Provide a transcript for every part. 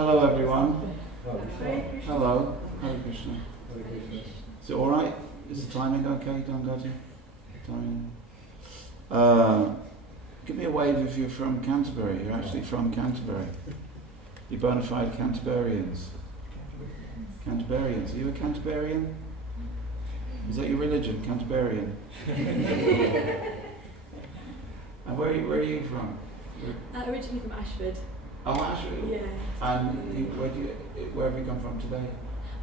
Hello everyone. Hello. Hare Krishna. Is it alright? Is the timing okay, Dangati? Timing? Give me a wave if you're from Canterbury. You're actually from Canterbury. You're bona fide Canterburyans. Canterburyans. Are you a Canterburyan? Is that your religion, Canterburyan? And where are you from? Originally from Ashford. Oh, Ashford? Yeah. And where have you come from today?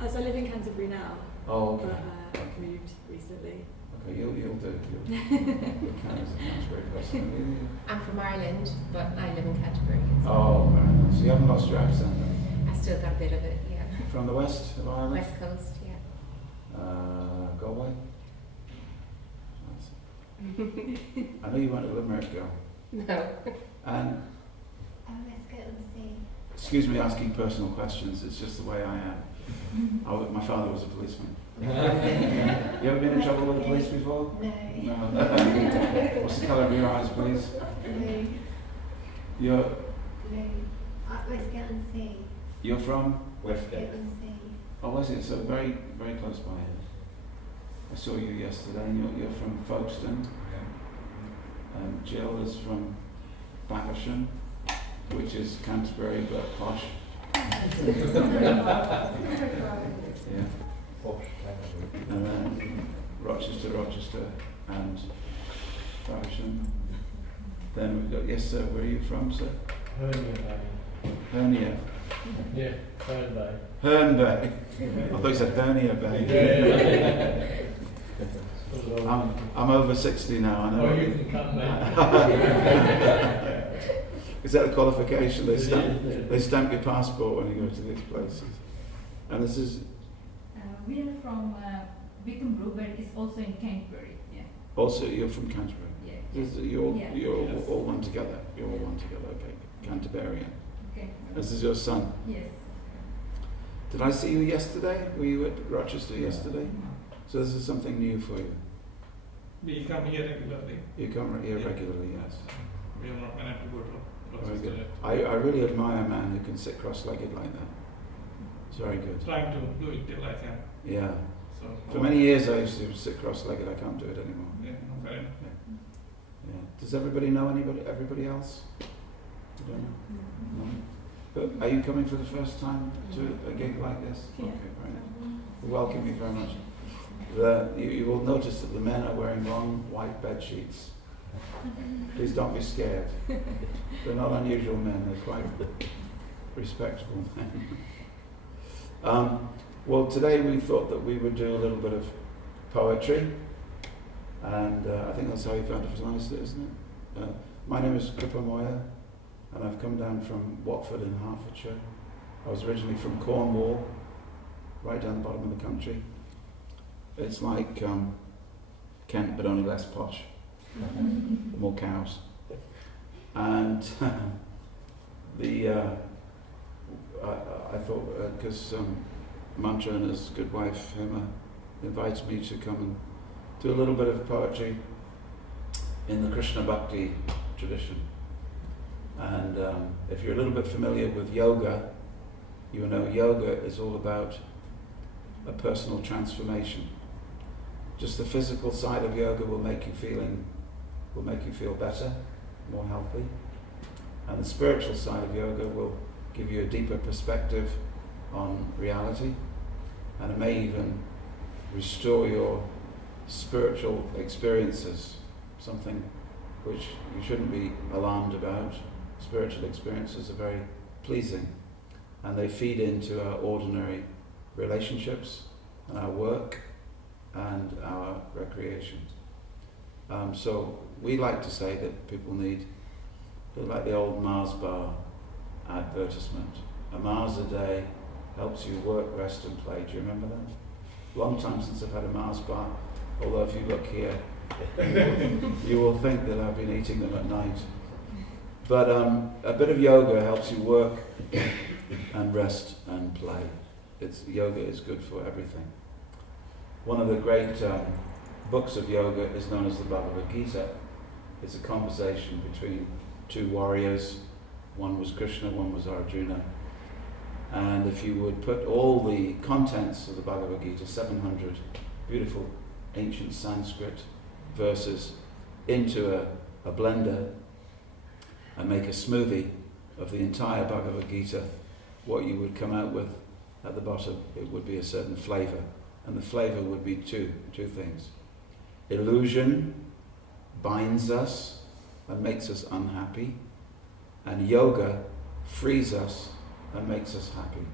So I live in Canterbury now. Oh, okay. But I moved recently. Okay, you'll do. That's very personal. I'm from Ireland, but I live in Canterbury. Oh, very nice. So you haven't lost your accent then? I still got a bit of it, yeah. From the west of Ireland? West Coast, yeah. Galway? Nice. I know you went to Limerick, girl. No. And Let's go and see. excuse me asking personal questions, it's just the way I am. My father was a policeman. You ever been in trouble with the police before? No. What's the colour of your eyes, please? Blue. You're Let's go and see. You're from? Westgate. And see. Oh, was it? So very, very close by here. I saw you yesterday, and you're from Folkestone. Jill is from Bagasham, which is Canterbury but posh. Yeah. And then Rochester, and Bagasham. Then we've got, yes sir, where are you from, sir? Hernia. Yeah, Herne Bay. Herne Bay. I thought you said Hernia Bay. I'm over 60 now, I know. Oh, you can come back. Is that a qualification? They stamp your passport when you go to these places. And this is? We are from Wickham, but it's also in Canterbury. Yeah. Also, you're from Canterbury? Yeah. You're all one together. You're all one together, okay. Canterburian. Okay. This is your son? Yes. Did I see you yesterday? Were you at Rochester yesterday? So this is something new for you? We come here regularly. You come here regularly, yes. We have not managed to go to Very Rochester good. yet. I really admire a man who can sit cross-legged like that. It's very good. Trying to do it till I can. Yeah. So For many years I used to sit cross-legged. I can't do it anymore. Yeah, no, fair enough. Yeah. Does everybody know everybody else? You don't know? No? But are you coming for the first time to a gig like this? Yeah. Okay, very nice. We welcome you very much. You will notice that the men are wearing long white bed sheets. Please don't be scared. They're not unusual men, they're quite respectable men. Well, today we thought that we would do a little bit of poetry, and I think that's how you've advertised it, isn't it? My name is Kripamoya, and I've come down from Watford in Hertfordshire. I was originally from Cornwall, right down the bottom of the country. It's like Kent, but only less posh. More cows. And I thought, because Mantra and his good wife Hema invited me to come and do a little bit of poetry in the Krishna Bhakti tradition. And if you're a little bit familiar with yoga, you know yoga is all about a personal transformation. Just the physical side of yoga will make you feel better, more healthy. And the spiritual side of yoga will give you a deeper perspective on reality, and it may even restore your spiritual experiences, something which you shouldn't be alarmed about. Spiritual experiences are very pleasing, and they feed into our ordinary relationships and our work and our recreation. So we like to say that people need, like the old Mars bar advertisement, a Mars a day helps you work, rest and play. Do you remember that? Long time since I've had a Mars bar, although if you look here, you will think that I've been eating them at night. But a bit of yoga helps you work and rest and play. Yoga is good for everything. One of the great books of yoga is known as the Bhagavad Gita. It's a conversation between two warriors. One was Krishna, one was Arjuna. And if you would put all the contents of the Bhagavad Gita, 700 beautiful ancient Sanskrit verses, into a blender and make a smoothie of the entire Bhagavad Gita, what you would come out with at the bottom, it would be a certain flavour. And the flavour would be two things. Illusion binds us and makes us unhappy, and yoga frees us and makes us happy.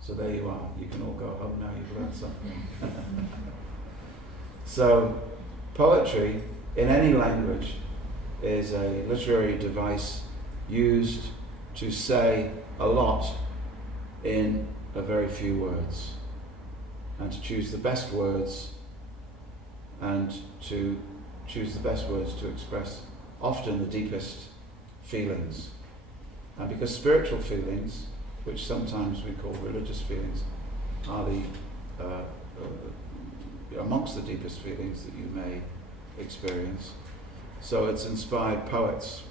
So there you are. You can all go home now, you've learned something. So poetry in any language is a literary device used to say a lot in a very few words, and to choose the best words, and to choose the best words to express often the deepest feelings. And because spiritual feelings, which sometimes we call religious feelings, are amongst the deepest feelings that you may experience, so it's inspired poets.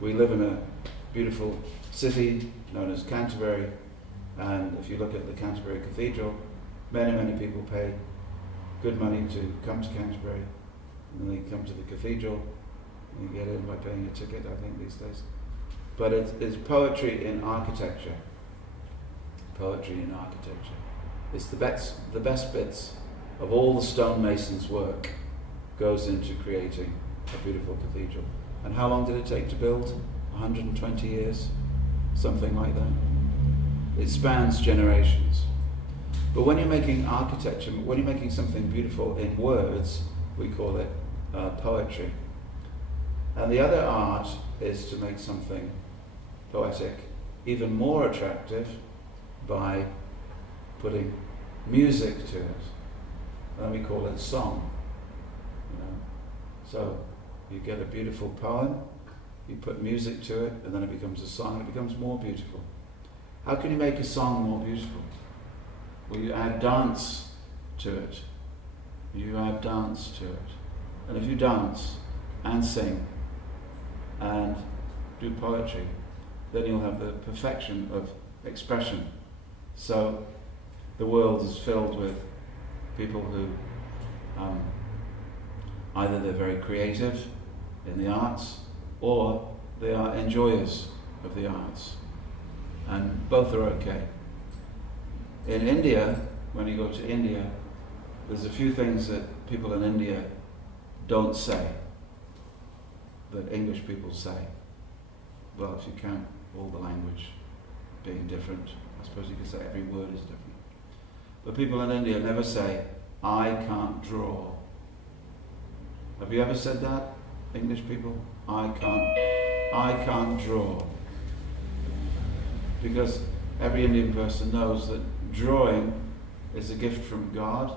We live in a beautiful city known as Canterbury, and if you look at the Canterbury Cathedral, many people pay good money to come to Canterbury, and they come to the cathedral, and you get in by paying a ticket, I think, these days. But it's poetry in architecture. Poetry in architecture. It's the best bits of all the stonemasons' work goes into creating a beautiful cathedral. And how long did it take to build? 120 years? Something like that. It spans generations. But when you're making architecture, when you're making something beautiful in words, we call it poetry. And the other art is to make something poetic even more attractive by putting music to it. And we call it song. So you get a beautiful poem, you put music to it, and then it becomes a song, and it becomes more beautiful. How can you make a song more beautiful? Well, you add dance to it. You add dance to it. And if you dance and sing and do poetry, then you'll have the perfection of expression. So the world is filled with people who either they're very creative in the arts, or they are enjoyers of the arts. And both are okay. In India, when you go to India, there's a few things that people in India don't say, that English people say. Well, if you count all the language being different, I suppose you could say every word is different. But people in India never say, I can't draw. Have you ever said that, English people? I can't draw. Because every Indian person knows that drawing is a gift from God,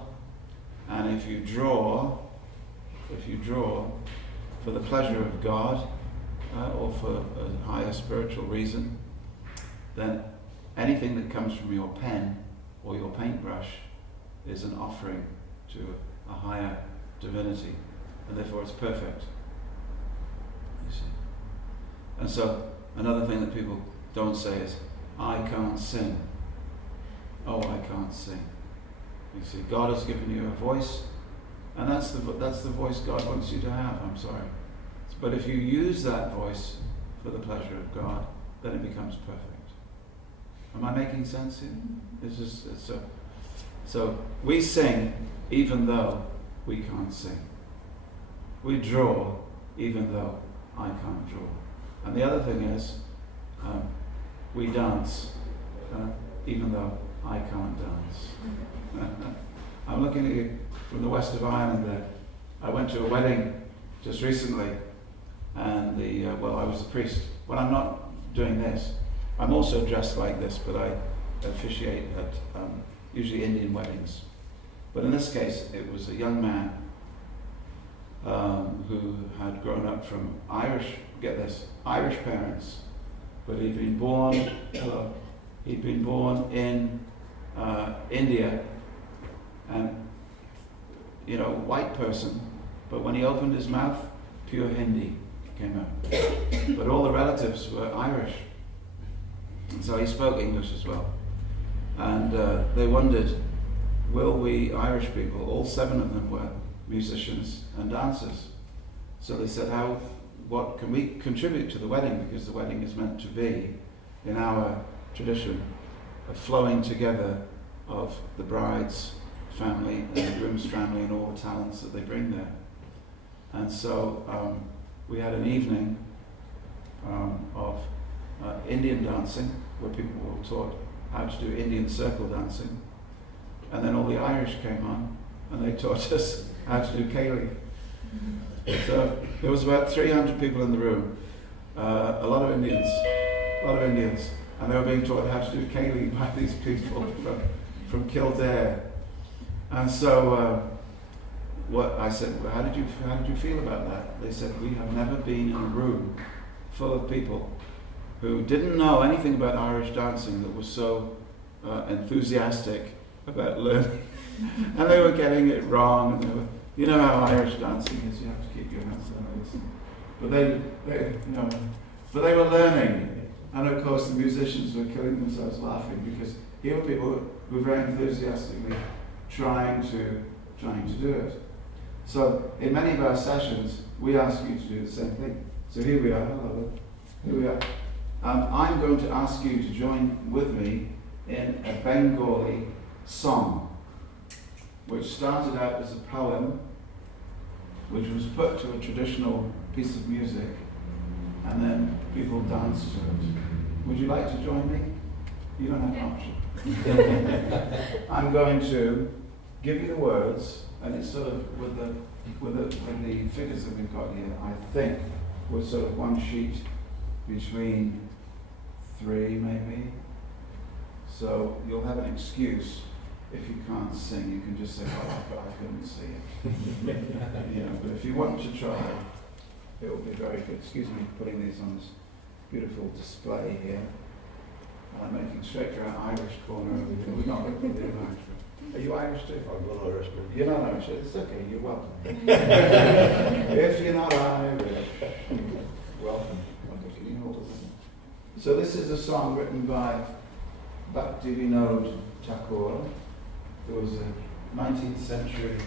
and if you draw for the pleasure of God, or for a higher spiritual reason, then anything that comes from your pen or your paintbrush is an offering to a higher divinity, and therefore it's perfect. You see. And so another thing that people don't say is, I can't sing. Oh, I can't sing. You see, God has given you a voice, and that's the voice God wants you to have. I'm sorry. But if you use that voice for the pleasure of God, then it becomes perfect. Am I making sense here? It's so we sing even though we can't sing. We draw even though I can't draw. And the other thing is, we dance even though I can't dance. I'm looking at you from the west of Ireland there. I went to a wedding just recently, and I was the priest. When I'm not doing this, I'm also dressed like this, but I officiate at usually Indian weddings. But in this case, it was a young man who had grown up from Irish parents, but he'd been born in India, and white person, but when he opened his mouth, pure Hindi came out. But all the relatives were Irish. So he spoke English as well. And they wondered, will we Irish people, all 7 of them were musicians and dancers. So they said, what can we contribute to the wedding? Because the wedding is meant to be, in our tradition, a flowing together of the bride's family and the groom's family and all the talents that they bring there. And so we had an evening of Indian dancing, where people were taught how to do Indian circle dancing. And then all the Irish came on and they taught us how to do Ceilidh. So there was about 300 people in the room, a lot of Indians, and they were being taught how to do Ceilidh by these people from Kildare. And so what I said, well, how did you feel about that? They said, we have never been in a room full of people who didn't know anything about Irish dancing that was so enthusiastic about learning. And they were getting it wrong. And they were, you know how Irish dancing is, you have to keep your hands like this. But they were learning. And of course the musicians were killing themselves laughing, because here were people who were very enthusiastically trying to do it. So in many of our sessions, we ask you to do the same thing. So here we are, hello, here we are. I'm going to ask you to join with me in a Bengali song, which started out as a poem, which was put to a traditional piece of music, and then people danced to it. Would you like to join me? You don't have an option. I'm going to give you the words, and it's sort of with the figures that we've got here, I think, with sort of one sheet between 3 maybe. So you'll have an excuse if you can't sing. You can just say, "Oh, I couldn't see it." But if you want to try, it will be very good. Excuse me for putting these on this beautiful display here. And I'm making straight for our Irish corner over here. We're not going to do Irish. Are you Irish too? I'm not Irish. You're not Irish. It's okay. You're welcome. If you're not Irish, welcome. Okay, can you hold it? So this is a song written by Bhaktivinode Thakur, who was a 19th century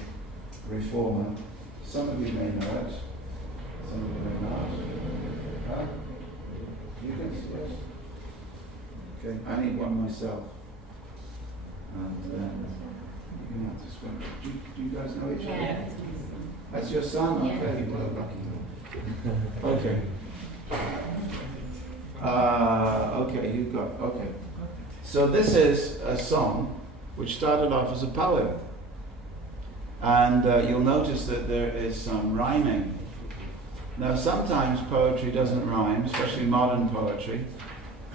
reformer. Some of you may know it. Some of you may not. Huh? You can see it? Okay, I need one myself. And then you can have this one. Do you guys know each other? Yeah. That's your son? Yeah. Okay, well, lucky. Okay. Okay, you've got, okay. So this is a song which started off as a poem. And you'll notice that there is some rhyming. Now sometimes poetry doesn't rhyme, especially modern poetry,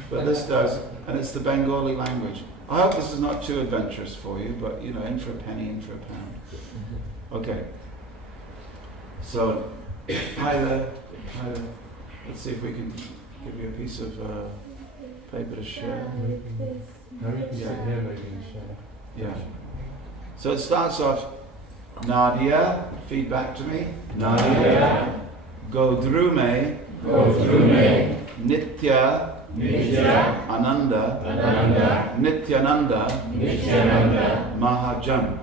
but this does, and it's the Bengali language. I hope this is not too adventurous for you, but in for a penny, in for a pound. Okay. So, hi there. Let's see if we can give you a piece of paper to share. Yeah. So it starts off, Nadia, feed back to me. Nadia, Godrume, Nitya, Ananda, Nityananda, Mahajan,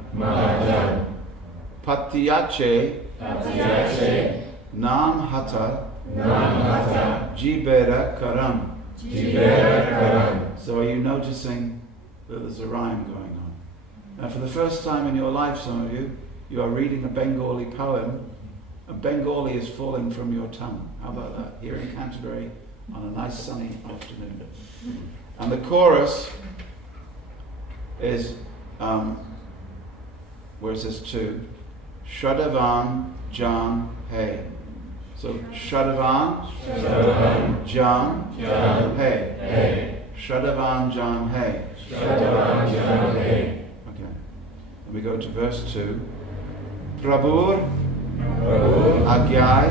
Patiyache, Nam Hata, Jibera Karam. So are you noticing that there's a rhyme going on? Now for the first time in your life, some of you are reading a Bengali poem, and Bengali is falling from your tongue. How about that? Here in Canterbury on a nice sunny afternoon. And the chorus is, where it says 2, Shadavan Jan Hey. So Shadavan Jan Hey. Shadavan Jan Hey. Okay. And we go to verse 2. Prabhu Agyai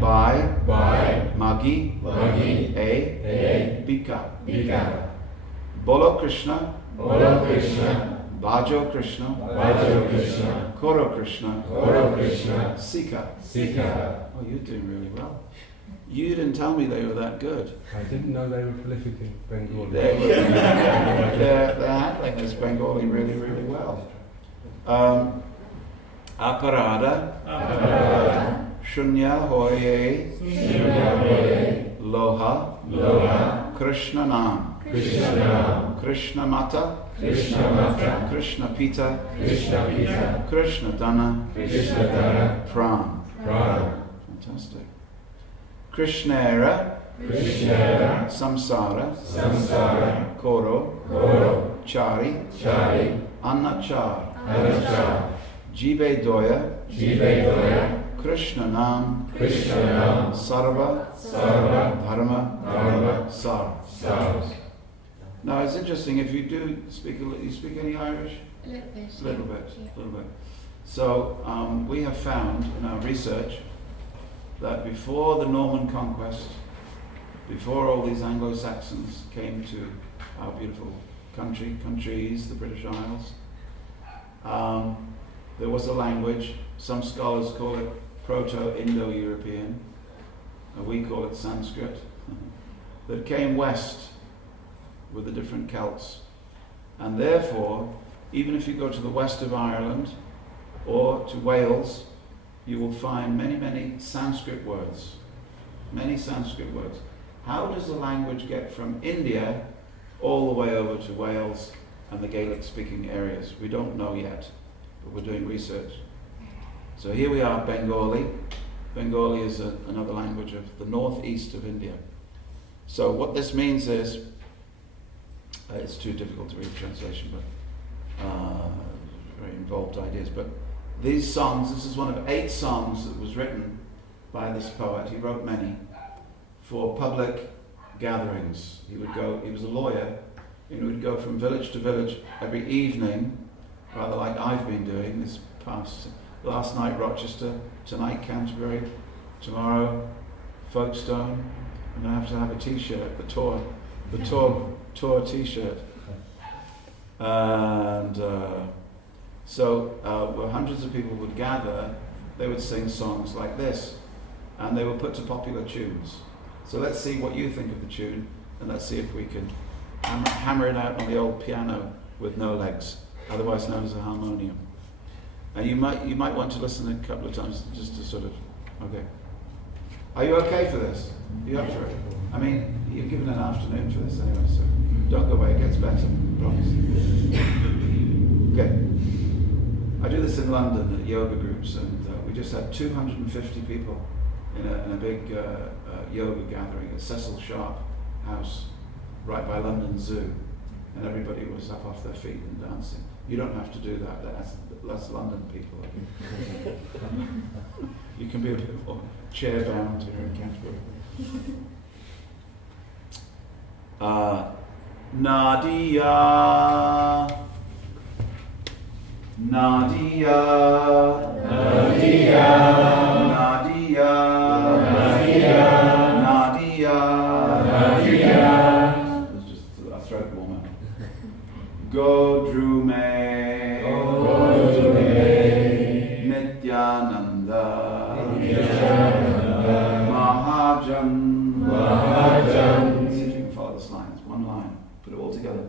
Bai Magi A Bika Bolo Krishna Bhajo Krishna Koro Krishna Sika. Oh, you're doing really well. You didn't tell me they were that good. I didn't know they were prolific in Bengali. They're handling this Bengali really, really well. Aparada, Shunya Hoye, Loha, Krishna Nam, Krishna Mata, Krishna Pita, Krishna Dana, Pran. Fantastic. Krishnera, Samsara, Koro, Chari, Annachar, Jibe Doya, Krishna Nam, Sarva, Dharma, Sar. Now it's interesting, if you do speak, you speak any Irish? A little bit. A little bit, Yeah. a little bit. So we have found in our research that before the Norman conquest, before all these Anglo-Saxons came to our beautiful countries, the British Isles, there was a language, some scholars call it Proto-Indo-European, and we call it Sanskrit, that came west with the different Celts. And therefore, even if you go to the west of Ireland or to Wales, you will find many, many Sanskrit words. Many Sanskrit words. How does the language get from India all the way over to Wales and the Gaelic-speaking areas? We don't know yet, but we're doing research. So here we are, Bengali. Bengali is another language of the northeast of India. So what this means is, it's too difficult to read the translation, but very involved ideas. But these songs, this is one of 8 songs that was written by this poet. He wrote many for public gatherings. He was a lawyer, and he would go from village to village every evening, rather like I've been doing this last night Rochester, tonight Canterbury, tomorrow Folkestone. I'm going to have a t-shirt, the tour t-shirt. And so where hundreds of people would gather, they would sing songs like this, and they were put to popular tunes. So let's see what you think of the tune, and let's see if we can hammer it out on the old piano with no legs, otherwise known as a harmonium. And you might want to listen a couple of times just to sort of, okay. Are you okay for this? You up for it? I mean, you're given an afternoon for this anyway, so don't go away, it gets better, promise. Okay. I do this in London at yoga groups, and we just had 250 people in a big yoga gathering at Cecil Sharp House, right by London Zoo, and everybody was up off their feet and dancing. You don't have to do that, that's London people. You can be a bit more chair-bound here in Canterbury. Nadia, Nadia, Nadia, Nadia, Nadia, Nadia, Nadia. It's just a thread warmer. Godrume, Nityananda, Mahajan, see if you can follow this line. It's one line. Put it all together.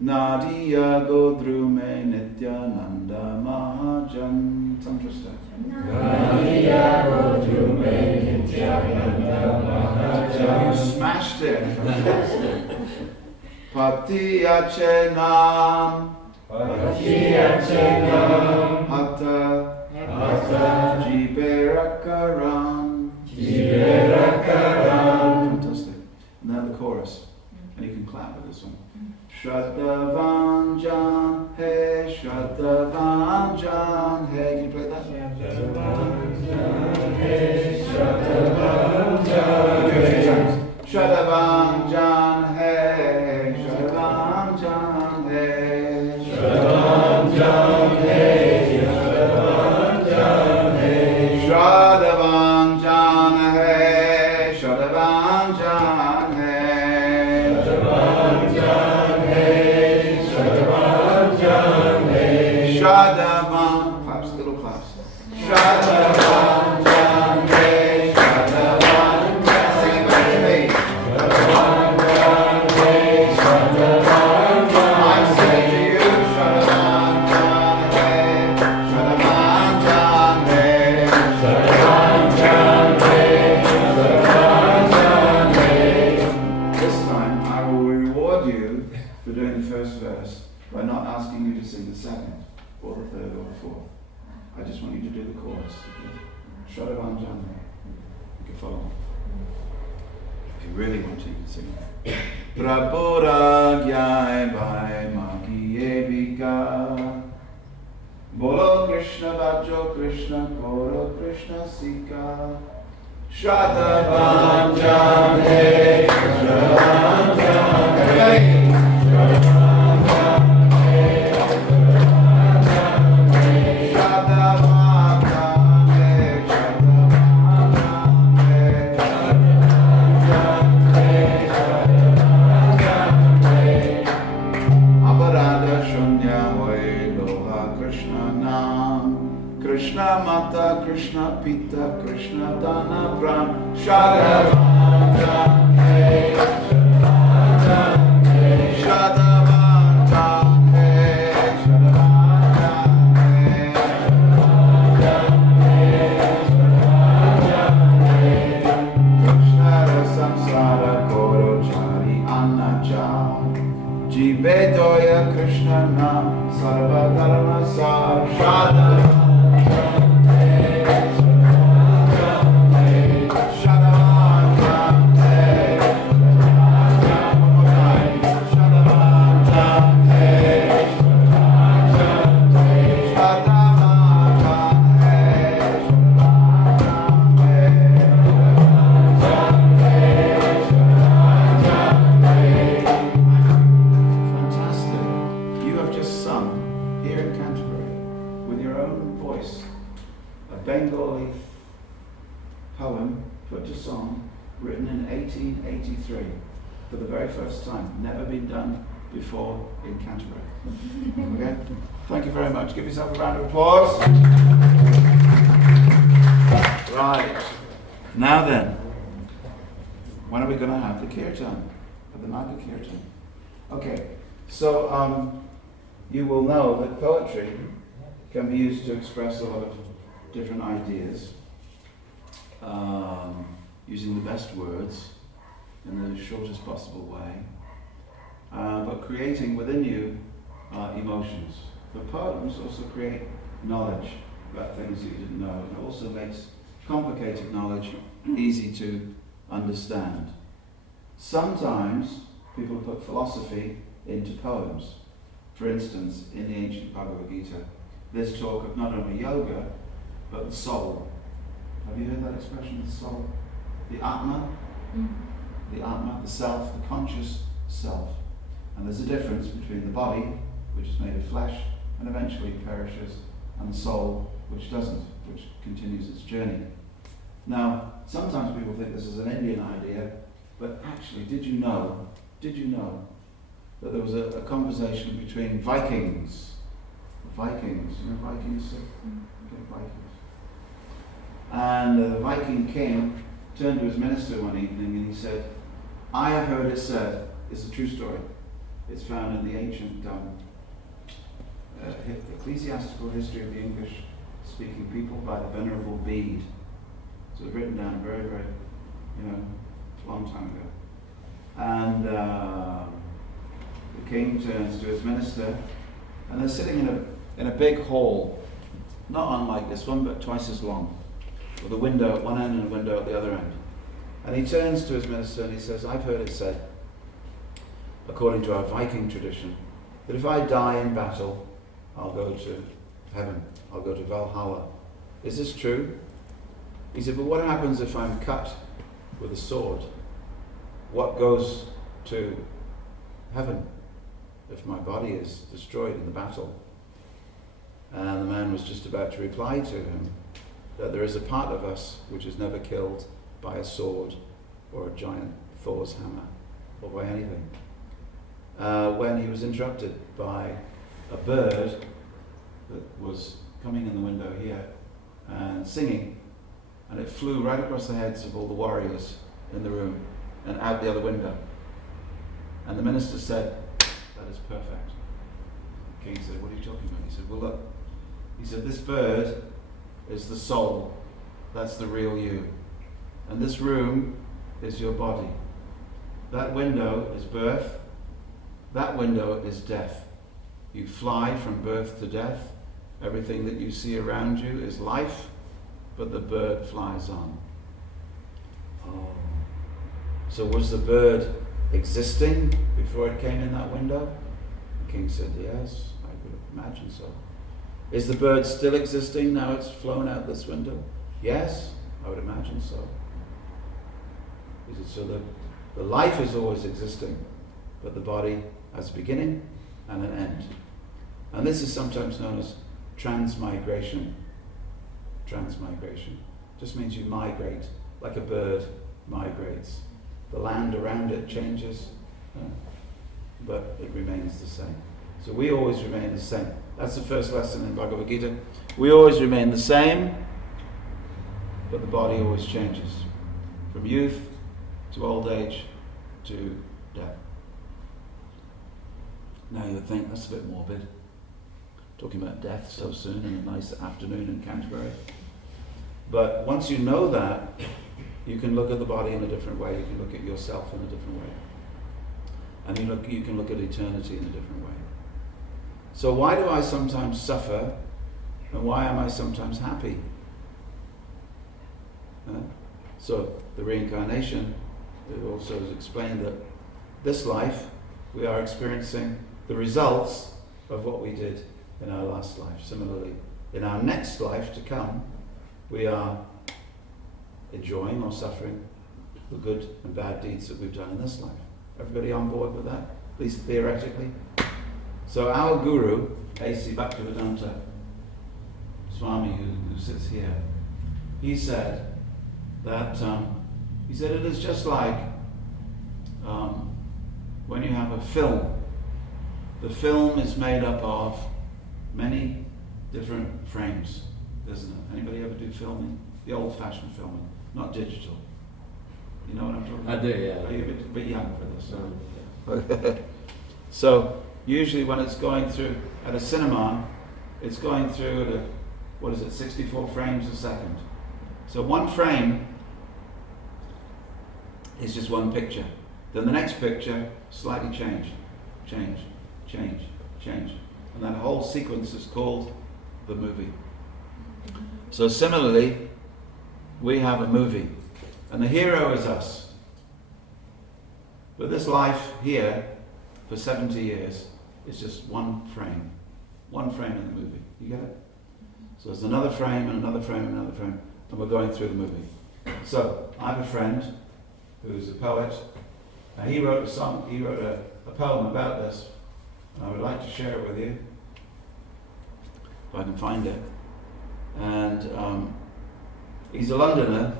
Nadia Godrume Nityananda Mahajan. It's interesting. Nadia Godrume Nityananda Mahajan. You smashed it. Patiyachenam, Patiyachenam, Hatta, Hatta, Jiberakaram. Jiberakaram. Fantastic. And now the chorus. And you can clap with this one. Shraddhavanjan, hey, Shraddhavanjan, hey. Can you play that? Shraddhavanjan, hey, Shraddhavanjan, Do it a few times. Shraddhavanjan, hey, Shraddhavanjan, hey. Shraddhavanjan, hey, Shraddhavanjan, hey. Shraddhavanjan, hey, Shraddhavanjan, hey. Shraddhavanjan, hey, Shraddhavanjan, hey. Shraddhavan, clap for doing the first verse by not asking you to sing the second, or the third, or the fourth. I just want you to do the chorus. Shadavan Jana. You can follow. If you really want to, you can sing it. Prabhu Ragyai Bhai Maki Ebika Bolo Krishna Bhajo Krishna Koro Krishna Sika Shadavan Jana Shadavan Jana Krishna Mata, Krishna Pita, Krishna Dana Pran, Shadavan Jane, Shadavan Jane, Shadavan Jane, Shadavan Jane, Krishna Samsara Goro Chari Anacha, Jivedoya Krishna Nam, Sarva Dharma Sar, Shadavan. Bengali poem put to song, written in 1883 for the very first time. Never been done before in Canterbury. Okay? Thank you very much. Give yourself a round of applause. Right. Now then, when are we going to have the Kirtan? The Nagar Kirtan. Okay. So you will know that poetry can be used to express a lot of different ideas, using the best words in the shortest possible way, but creating within you emotions. But poems also create knowledge about things that you didn't know, and it also makes complicated knowledge easy to understand. Sometimes people put philosophy into poems. For instance, in the ancient Bhagavad Gita, there's talk of not only yoga, but the soul. Have you heard that expression, the soul? The Atma, the Atma, the self, the conscious self. And there's a difference between the body, which is made of flesh and eventually perishes, and the soul, which doesn't, which continues its journey. Now, sometimes people think this is an Indian idea, but actually, did you know that there was a conversation between Vikings, you know Vikings? Okay, Vikings. And the Viking king turned to his minister one evening and he said, I have heard it said, it's a true story, it's found in the ancient ecclesiastical history of the English-speaking people by the Venerable Bede. So it was written down very, very, long time ago. And the king turns to his minister, and they're sitting in a big hall, not unlike this one, but twice as long, with a window at one end and a window at the other end. And he turns to his minister and he says, I've heard it said, according to our Viking tradition, that if I die in battle, I'll go to heaven, I'll go to Valhalla. Is this true? He said, but what happens if I'm cut with a sword? What goes to heaven if my body is destroyed in the battle? And the man was just about to reply to him that there is a part of us which is never killed by a sword or a giant Thor's hammer or by anything. When he was interrupted by a bird that was coming in the window here and singing, and it flew right across the heads of all the warriors in the room and out the other window. And the minister said, that is perfect. The king said, what are you talking about? He said, well look, he said, this bird is the soul, that's the real you. And this room is your body. That window is birth, That window is death. You fly from birth to death. Everything that you see around you is life, but the bird flies on. Oh. So was the bird existing before it came in that window? The king said, yes, I would imagine so. Is the bird still existing now it's flown out this window? Yes, I would imagine so. Is it so that the life is always existing, but the body has a beginning and an end? And this is sometimes known as transmigration. Transmigration just means you migrate, like a bird migrates. The land around it changes, but it remains the same. So we always remain the same. That's the first lesson in Bhagavad Gita. We always remain the same, but the body always changes. From youth to old age to death. Now you would think that's a bit morbid, talking about death so soon in a nice afternoon in Canterbury. But once you know that, you can look at the body in a different way. You can look at yourself in a different way. And you can look at eternity in a different way. So why do I sometimes suffer, and why am I sometimes happy? So the reincarnation, it also is explained that this life, we are experiencing the results of what we did in our last life. Similarly, in our next life to come, we are enjoying or suffering the good and bad deeds that we've done in this life. Everybody on board with that? At least theoretically? So our guru, A.C. Bhaktivedanta Swami, who sits here, he said that it is just like when you have a film. The film is made up of many different frames, isn't it? Anybody ever do filming? The old-fashioned filming, not digital. You know what I'm talking about? I do, yeah. Are you a bit young for this? So usually when it's going through at a cinema, it's going through at 64 frames a second. So one frame is just one picture. Then the next picture, slightly change. And that whole sequence is called the movie. So similarly, we have a movie, and the hero is us. But this life here, for 70 years, is just one frame in the movie. You get it? So there's another frame, and another frame, and another frame, and we're going through the movie. So I have a friend who's a poet. He wrote a song, he wrote a poem about this, and I would like to share it with you, if I can find it. And he's a Londoner,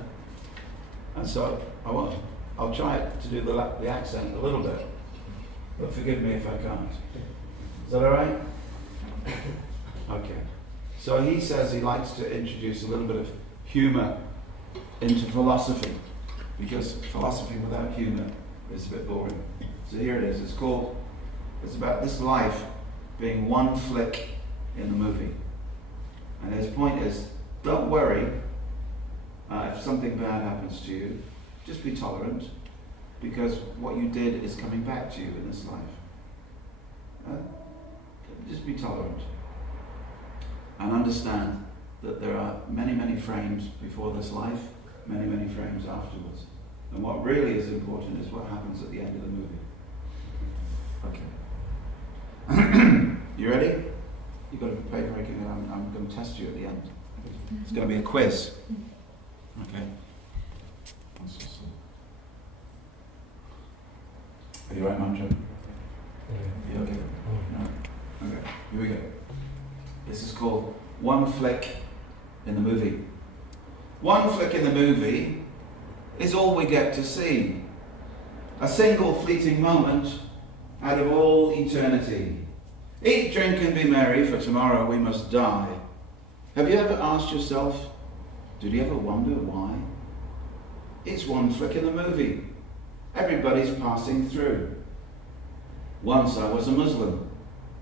and so I'll try to do the accent a little bit, but forgive me if I can't. Is that all right? Okay. So he says he likes to introduce a little bit of humour into philosophy, because philosophy without humour is a bit boring. So here it is. It's about this life being one flick in the movie. And his point is, don't worry if something bad happens to you. Just be tolerant, because what you did is coming back to you in this life. Just be tolerant. And understand that there are many, many frames before this life, many, many frames afterwards. And what really is important is what happens at the end of the movie. Okay. You ready? You've got a paper. I'm going to test you at the end. It's going to be a quiz. Okay. Are you right, Mantra? You okay? No? Okay. Here we go. This is called One Flick in the Movie. One flick in the movie is all we get to see. A single fleeting moment out of all eternity. Eat, drink and be merry, for tomorrow we must die. Have you ever asked yourself, did you ever wonder why? It's one flick in the movie. Everybody's passing through. Once I was a Muslim,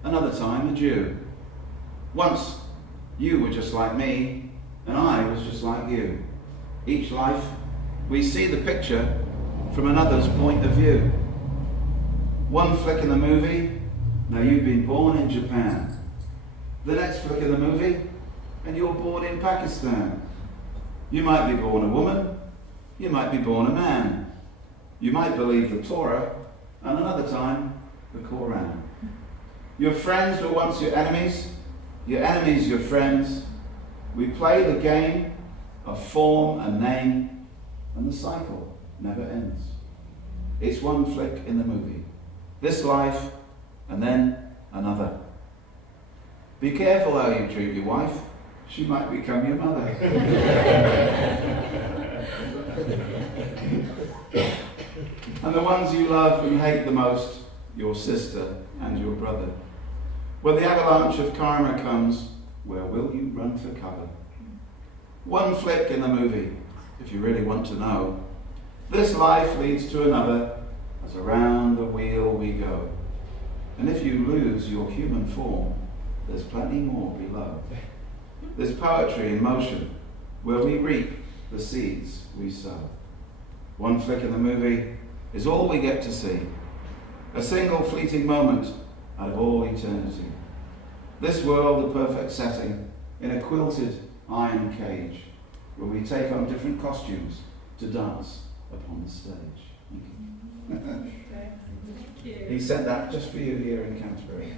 another time a Jew. Once you were just like me, and I was just like you. Each life, we see the picture from another's point of view. One flick in the movie, now you've been born in Japan. The next flick in the movie, and you're born in Pakistan. You might be born a woman, you might be born a man. You might believe the Torah, and another time, the Quran. Your friends were once your enemies your friends. We play the game of form and name, and the cycle never ends. It's one flick in the movie. This life, and then another. Be careful how you treat your wife. She might become your mother. And the ones you love and hate the most, your sister and your brother. When the avalanche of karma comes, where will you run for cover? One flick in the movie, if you really want to know. This life leads to another, as around the wheel we go. And if you lose your human form, there's plenty more below. There's poetry in motion, where we reap the seeds we sow. One flick in the movie is all we get to see. A single fleeting moment out of all eternity. This world a perfect setting in a quilted iron cage, where we take on different costumes to dance upon the stage. Thank you. He said that just for you here in Canterbury.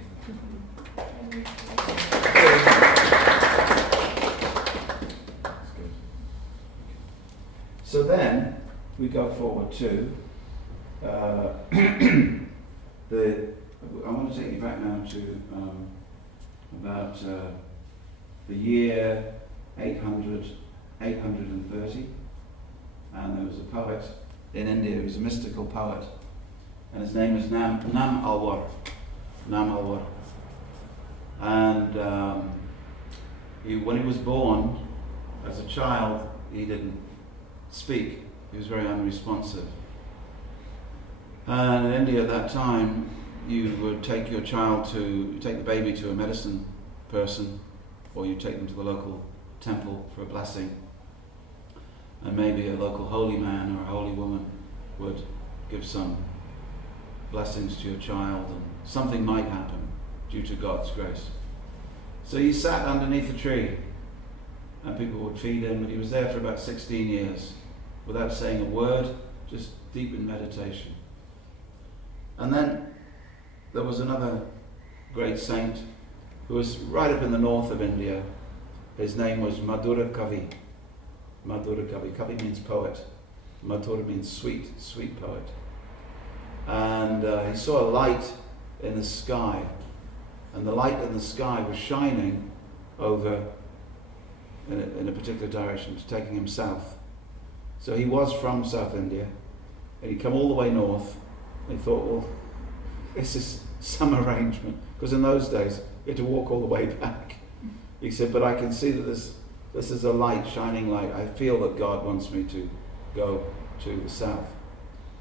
That's good. So then we go forward to I want to take you back now to about the year 830, and there was a poet in India who was a mystical poet, and his name was Namalwar. And when he was born, as a child, he didn't speak. He was very unresponsive. And in India at that time, you would take the baby to a medicine person, or you take them to the local temple for a blessing. And maybe a local holy man or a holy woman would give some blessings to your child, and something might happen due to God's grace. So he sat underneath a tree, and people would feed him, and he was there for about 16 years without saying a word, just deep in meditation. And then there was another great saint who was right up in the north of India. His name was Madhura Kavi. Kavi means poet. Madhura means sweet poet. And he saw a light in the sky, and the light in the sky was shining over in a particular direction, taking him south. So he was from South India, and he'd come all the way north, and he thought, well, this is some arrangement, because in those days you had to walk all the way back. He said, but I can see that this is a light, shining light. I feel that God wants me to go to the south.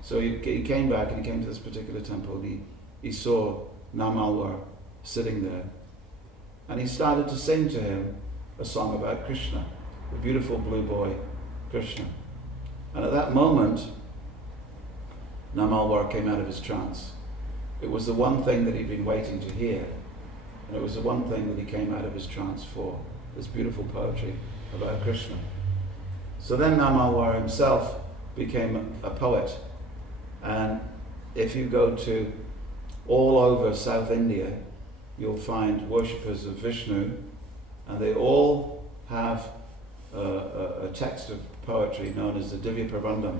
So he came back, and he came to this particular temple, and he saw Namalwar sitting there, and he started to sing to him a song about Krishna, the beautiful blue boy Krishna. And at that moment, Namalwar came out of his trance. It was the one thing that he'd been waiting to hear, and it was the one thing that he came out of his trance for, this beautiful poetry about Krishna. So then Namalwar himself became a poet, and if you go to all over South India, you'll find worshippers of Vishnu, and they all have a text of poetry known as the Divya Prabandham,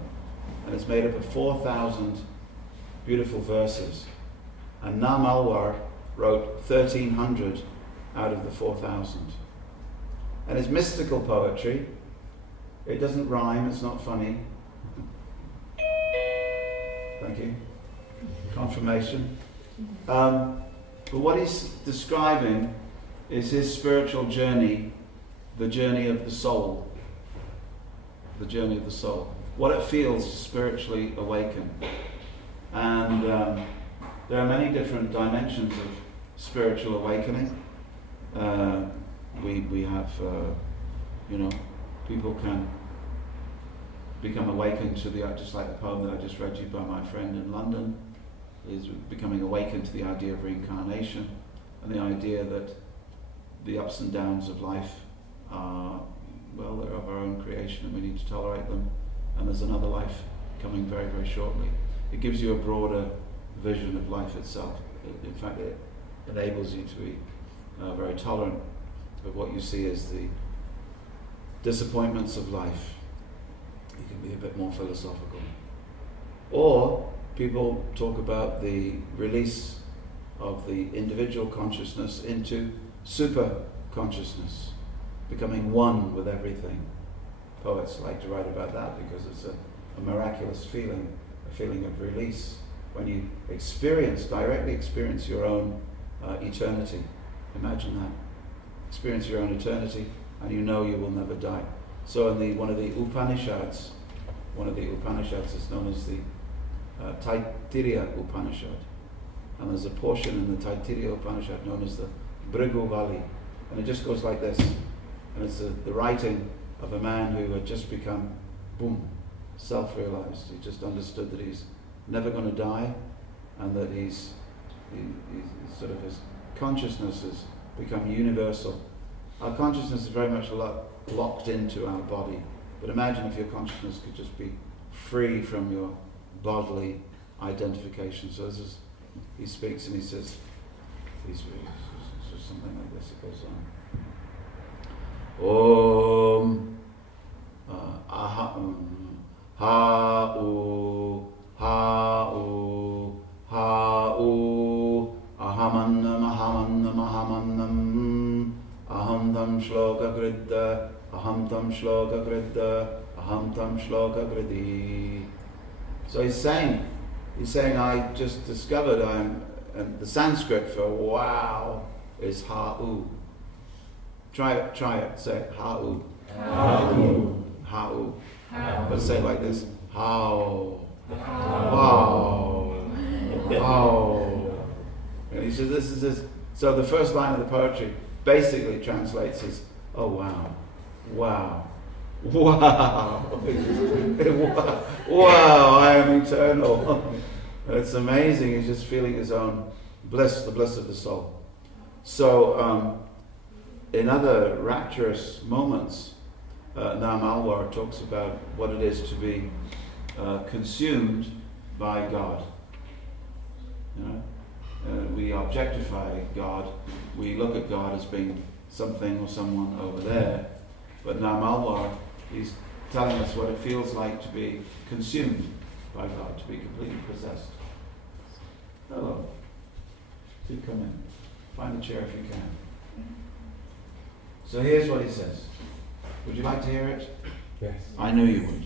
and it's made up of 4,000 beautiful verses. And Namalwar wrote 1,300 out of the 4,000. And it's mystical poetry. It doesn't rhyme, it's not funny. Thank you. Confirmation. But what he's describing is his spiritual journey, the journey of the soul. The journey of the soul. What it feels to spiritually awaken. And there are many different dimensions of spiritual awakening. We have, people can become awakened to just like the poem that I just read to you by my friend in London. is becoming awakened to the idea of reincarnation and the idea that the ups and downs of life are, well, they're of our own creation and we need to tolerate them, and there's another life coming very, very shortly. It gives you a broader vision of life itself. In fact, it enables you to be very tolerant of what you see as the disappointments of life. You can be a bit more philosophical. Or people talk about the release of the individual consciousness into super consciousness, becoming one with everything. Poets like to write about that because it's a miraculous feeling, a feeling of release when you directly experience your own eternity. Imagine that. Experience your own eternity and you know you will never die. So in one of the Upanishads is known as the Taittiriya Upanishad. And there's a portion in the Taittiriya Upanishad known as the Briguvali. And it just goes like this. And it's the writing of a man who had just become, self-realized. He just understood that he's never going to die and that he's sort of his consciousness has become universal. Our consciousness is very much locked into our body. But imagine if your consciousness could just be free from your bodily identification. So he speaks and he says something like this. It goes on. Aham tam shloka gridda, aham tam shloka gridda, aham tam shloka griddi. So he's saying, I just discovered and the Sanskrit for wow is ha'u. Try it, say it, ha'u. Ha'u. Ha'u. But say it like this, how. Wow. Wow. And he says this is this. So the first line of the poetry basically translates as, oh wow, wow, wow, wow, I am eternal. It's amazing. He's just feeling his own bliss, the bliss of the soul. So in other rapturous moments, Namalwar talks about what it is to be consumed by God. You know? We objectify God, we look at God as being something or someone over there, but Namalwar, he's telling us what it feels like to be consumed by God, to be completely possessed. Hello. Do come in. Find a chair if you can. So here's what he says. Would you like to hear it? Yes. I knew you would.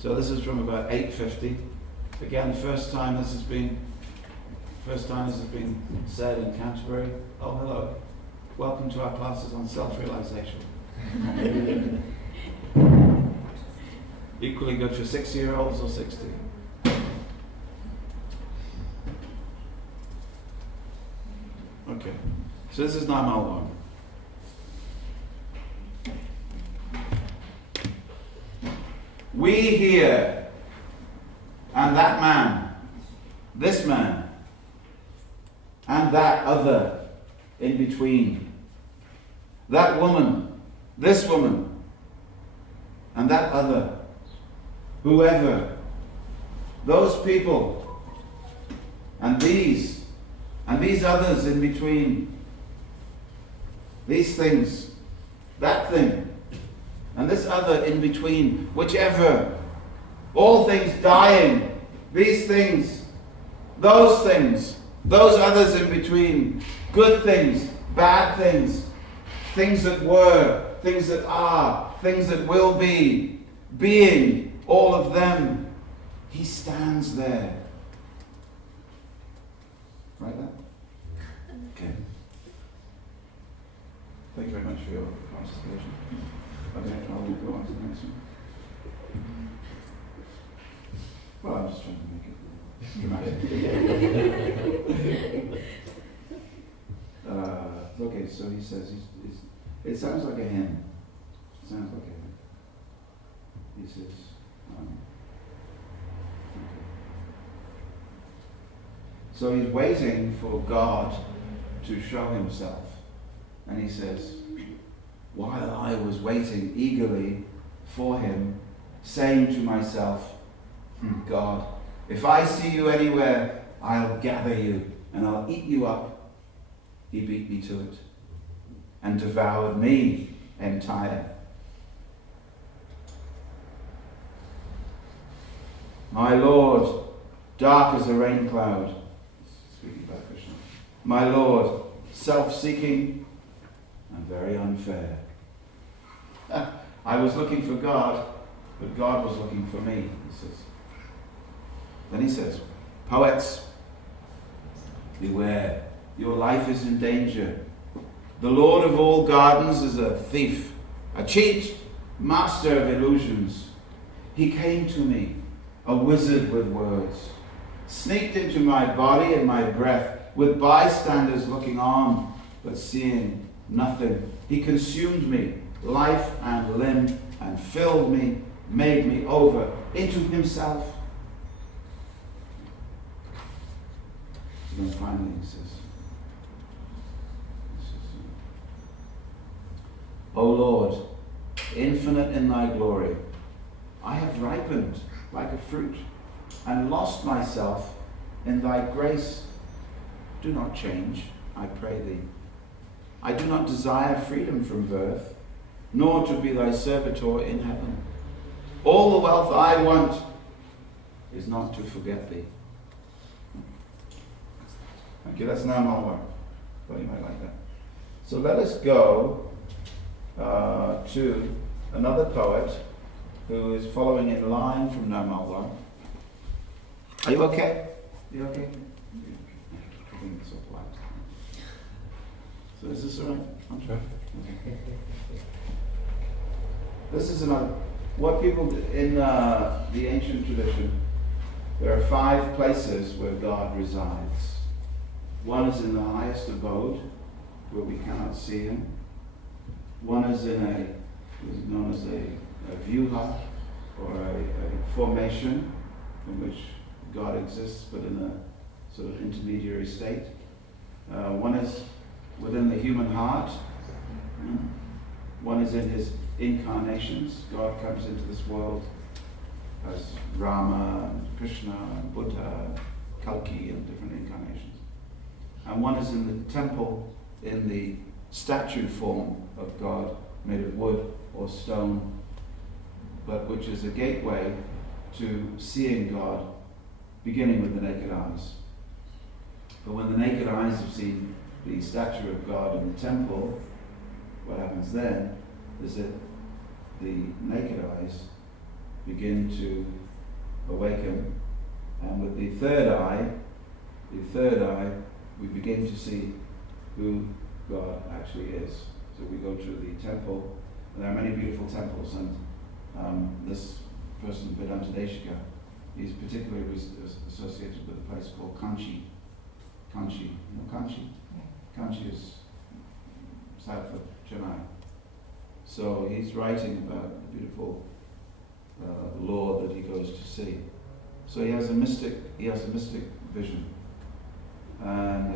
So this is from about 850. Again, first time this has been said in Canterbury. Oh, hello. Welcome to our classes on self-realization. Equally good for 6-year-olds or 60. Okay. So this is Namalwar. We here and that man, this man, and that other in between, that woman, this woman, and that other, whoever, those people, and these others in between, these things, that thing, and this other in between, whichever, all things dying, these things, those others in between, good things, bad things, things that were, things that are, things that will be, being, all of them, he stands there. Right there? Okay. Thank you very much for your participation. Okay, I'll go on to the next one. Well, I'm just trying to make it dramatic. Okay, so he says, it sounds like a hymn. It sounds like a hymn. He says, okay. So he's waiting for God to show himself. And he says, while I was waiting eagerly for him, saying to myself, God, if I see you anywhere, I'll gather you and I'll eat you up. He beat me to it and devoured me entire. My Lord, dark as a rain cloud, speaking about Krishna. My Lord, self-seeking and very unfair. I was looking for God, but God was looking for me, he says. Then he says, poets, beware, your life is in danger. The Lord of all gardens is a thief, a cheat, master of illusions. He came to me, a wizard with words, sneaked into my body and my breath, with bystanders looking on, but seeing nothing. He consumed me, life and limb, and filled me, made me over into himself. And then finally he says, O Lord, infinite in thy glory, I have ripened like a fruit and lost myself in thy grace. Do not change, I pray thee. I do not desire freedom from birth, nor to be thy servitor in heaven. All the wealth I want is not to forget thee. Thank you, that's Namalwar. Thought you might like that. So let us go to another poet who is following in line from Namalwar. Are you okay? You okay? I think it's so polite. So is this all right? Sure. Okay. This is another. What people in the ancient tradition, there are 5 places where God resides. One is in the highest abode, where we cannot see him. One is in what is known as a vyuha, or a formation in which God exists, but in a sort of intermediary state. One is within the human heart. One is in his incarnations. God comes into this world as Rama, and Krishna, and Buddha, Kalki, and different incarnations. And one is in the temple, in the statue form of God, made of wood or stone, but which is a gateway to seeing God, beginning with the naked eyes. But when the naked eyes have seen the statue of God in the temple, what happens then is that the naked eyes begin to awaken, and with the third eye, we begin to see who God actually is. So we go to the temple, and there are many beautiful temples, and this person, Vedanta Deshika, he's particularly associated with a place called Kanchi. Kanchi, you know Kanchi? Kanchi is south of Chennai. So he's writing about the beautiful Lord that he goes to see. So he has a mystic vision. And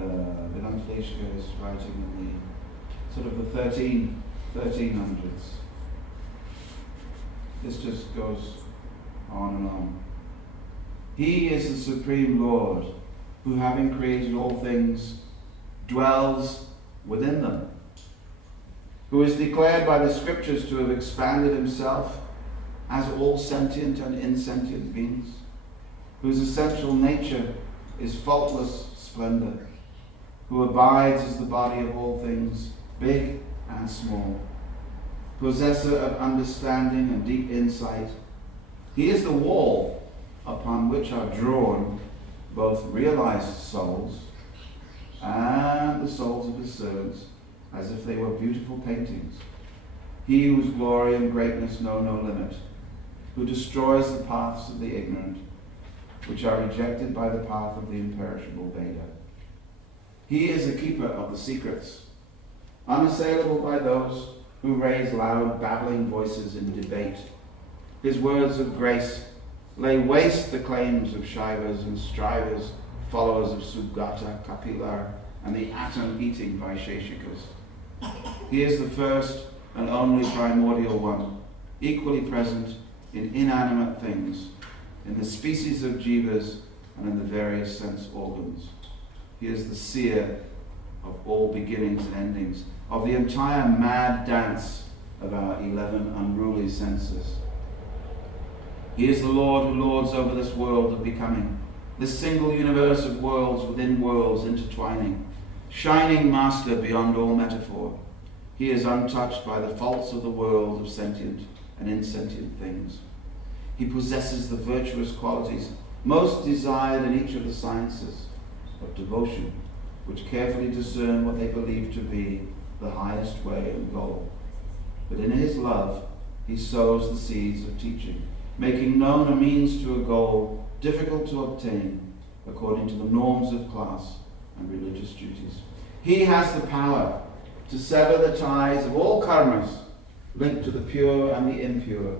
Vedanta Deshika is writing in the sort of the 1300s. This just goes on and on. He is the Supreme Lord, who having created all things, dwells within them, who is declared by the scriptures to have expanded himself as all sentient and insentient beings, whose essential nature is faultless splendor, who abides as the body of all things, big and small, possessor of understanding and deep insight. He is the wall upon which are drawn both realized souls and the souls of his servants, as if they were beautiful paintings. He whose glory and greatness know no limit, who destroys the paths of the ignorant, which are rejected by the path of the imperishable Veda. He is a keeper of the secrets, unassailable by those who raise loud babbling voices in debate. His words of grace lay waste the claims of Shaivas and Strivers, followers of Sugata, Kapilar, and the atom-eating Vaisheshikas. He is the first and only primordial one, equally present in inanimate things, in the species of jivas and in the various sense organs. He is the seer of all beginnings and endings, of the entire mad dance of our 11 unruly senses. He is the Lord who lords over this world of becoming, this single universe of worlds within worlds intertwining, shining master beyond all metaphor. He is untouched by the faults of the world of sentient and insentient things. He possesses the virtuous qualities most desired in each of the sciences of devotion, which carefully discern what they believe to be the highest way and goal. But in his love, he sows the seeds of teaching, making known a means to a goal difficult to obtain according to the norms of class and religious duties. He has the power to sever the ties of all karmas linked to the pure and the impure,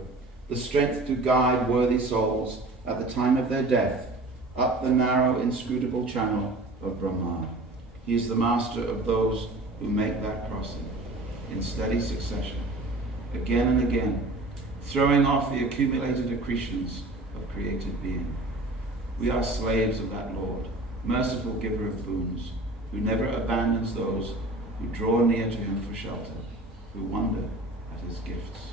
the strength to guide worthy souls at the time of their death up the narrow, inscrutable channel of Brahman. He is the master of those who make that crossing in steady succession, again and again, throwing off the accumulated accretions of created being. We are slaves of that Lord, merciful giver of boons, who never abandons those who draw near to him for shelter, who wonder at his gifts.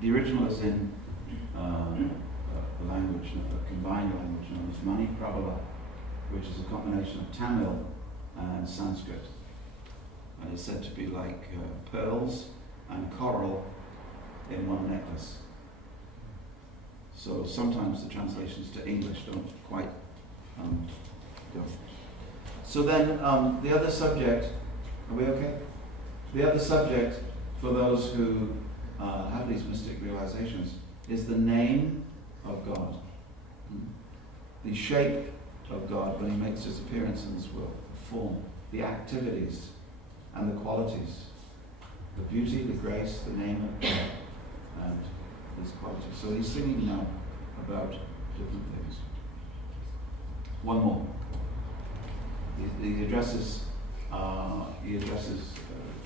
The original is in a language, a combined language known as Mani Prabhu, which is a combination of Tamil and Sanskrit. And it's said to be like pearls and coral in one necklace. So sometimes the translations to English don't quite go. So then the other subject, are we okay? The other subject for those who have these mystic realizations is the name of God. The shape of God when he makes his appearance in this world, the form, the activities, and the qualities, the beauty, the grace, the name of God, and these qualities. So he's singing now about different things. One more. He addresses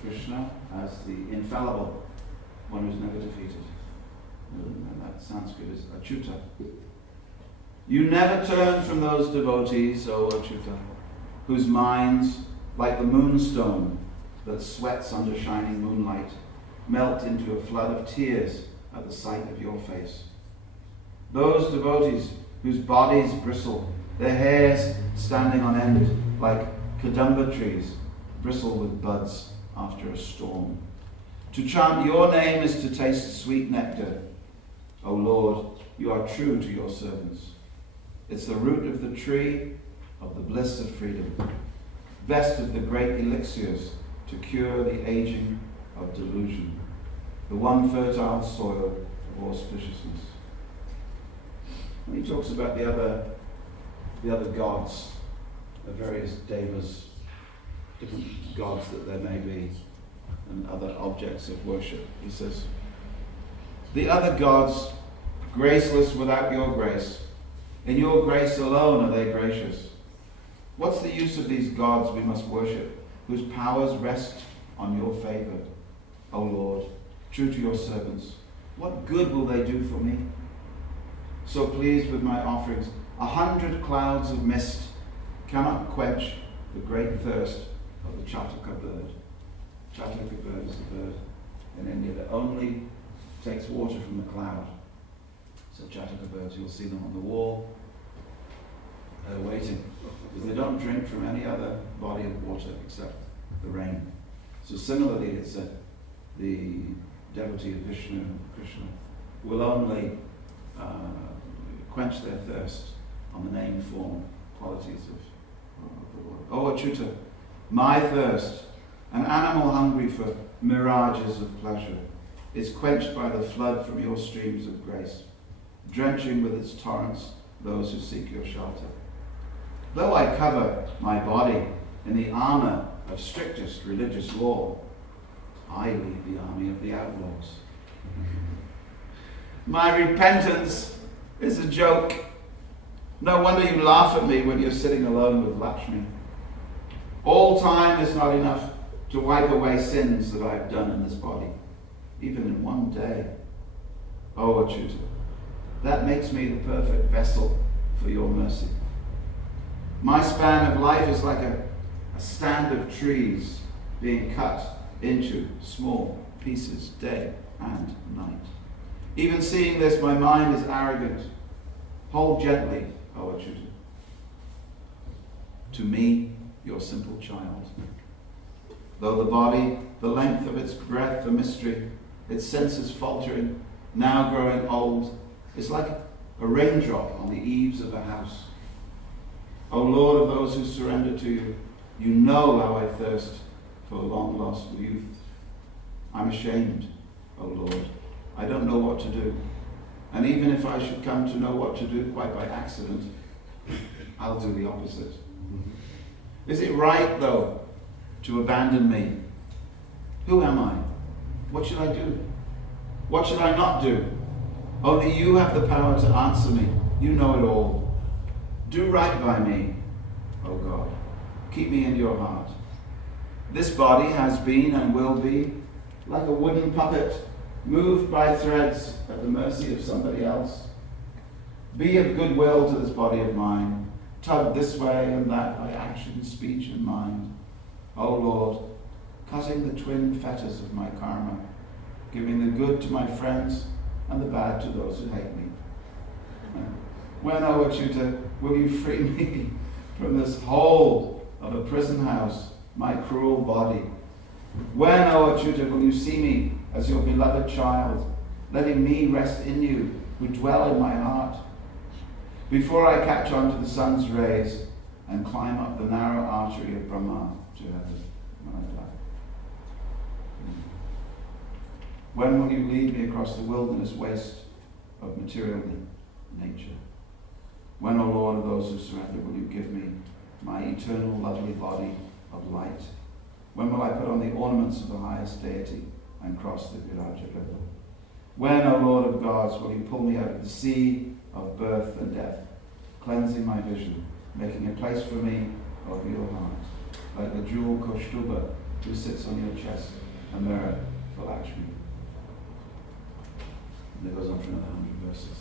Krishna as the infallible one who's never defeated. And that Sanskrit is Achyuta. You never turn from those devotees, O Achyuta, whose minds, like the moonstone that sweats under shining moonlight, melt into a flood of tears at the sight of your face. Those devotees whose bodies bristle, their hairs standing on end like kadamba trees bristle with buds after a storm. To chant your name is to taste sweet nectar. O Lord, you are true to your servants. It's the root of the tree of the bliss of freedom, best of the great elixirs to cure the aging of delusion, the one fertile soil of auspiciousness. When he talks about the other gods, the various devas, different gods that there may be, and other objects of worship, he says, the other gods, graceless without your grace, in your grace alone are they gracious. What's the use of these gods we must worship, whose powers rest on your favor, O Lord, true to your servants? What good will they do for me? So pleased with my offerings, 100 clouds of mist cannot quench the great thirst of the Chataka bird. Chataka bird is a bird in India that only takes water from the cloud. So Chataka birds, you'll see them on the wall. They're waiting because they don't drink from any other body of water except the rain. So similarly, it's the devotee of Vishnu, Krishna, will only quench their thirst on the name, form, qualities of the Lord. O Achyuta, my thirst, an animal hungry for mirages of pleasure, is quenched by the flood from your streams of grace, drenching with its torrents those who seek your shelter. Though I cover my body in the armor of strictest religious law, I lead the army of the outlaws. My repentance is a joke No wonder you laugh at me when you're sitting alone with Lakshmi. All time is not enough to wipe away sins that I've done in this body, even in one day. Oh, Achyuta, that makes me the perfect vessel for your mercy. My span of life is like a stand of trees being cut into small pieces day and night. Even seeing this, my mind is arrogant. Hold gently, O Achyuta. To me, your simple child. Though the body, the length of its breath, a mystery, its senses faltering, now growing old, is like a raindrop on the eaves of a house. O Lord of those who surrender to you, you know how I thirst for long-lost youth. I'm ashamed, O Lord. I don't know what to do. And even if I should come to know what to do quite by accident, I'll do the opposite. Is it right, though, to abandon me? Who am I? What should I do? What should I not do? Only you have the power to answer me. You know it all. Do right by me, O God. Keep me in your heart. This body has been and will be like a wooden puppet, moved by threads at the mercy of somebody else. Be of goodwill to this body of mine, tugged this way and that by action, speech, and mind. O Lord, cutting the twin fetters of my karma, giving the good to my friends and the bad to those who hate me. When, O Achyuta, will you free me from this hold of a prison house, my cruel body? When, O Achyuta, will you see me as your beloved child, letting me rest in you, who dwell in my heart? Before I catch on to the sun's rays and climb up the narrow artery of Brahma to heaven when I die. When will you lead me across the wilderness waste of material nature? When, O Lord of those who surrender, will you give me my eternal lovely body of light? When will I put on the ornaments of the highest deity and cross the Viraja river? When, O Lord of gods, will you pull me out of the sea of birth and death, cleansing my vision, making a place for me over your heart, like the jewel Kaustuba who sits on your chest, a mirror for Lakshmi. And it goes on for another 100 verses.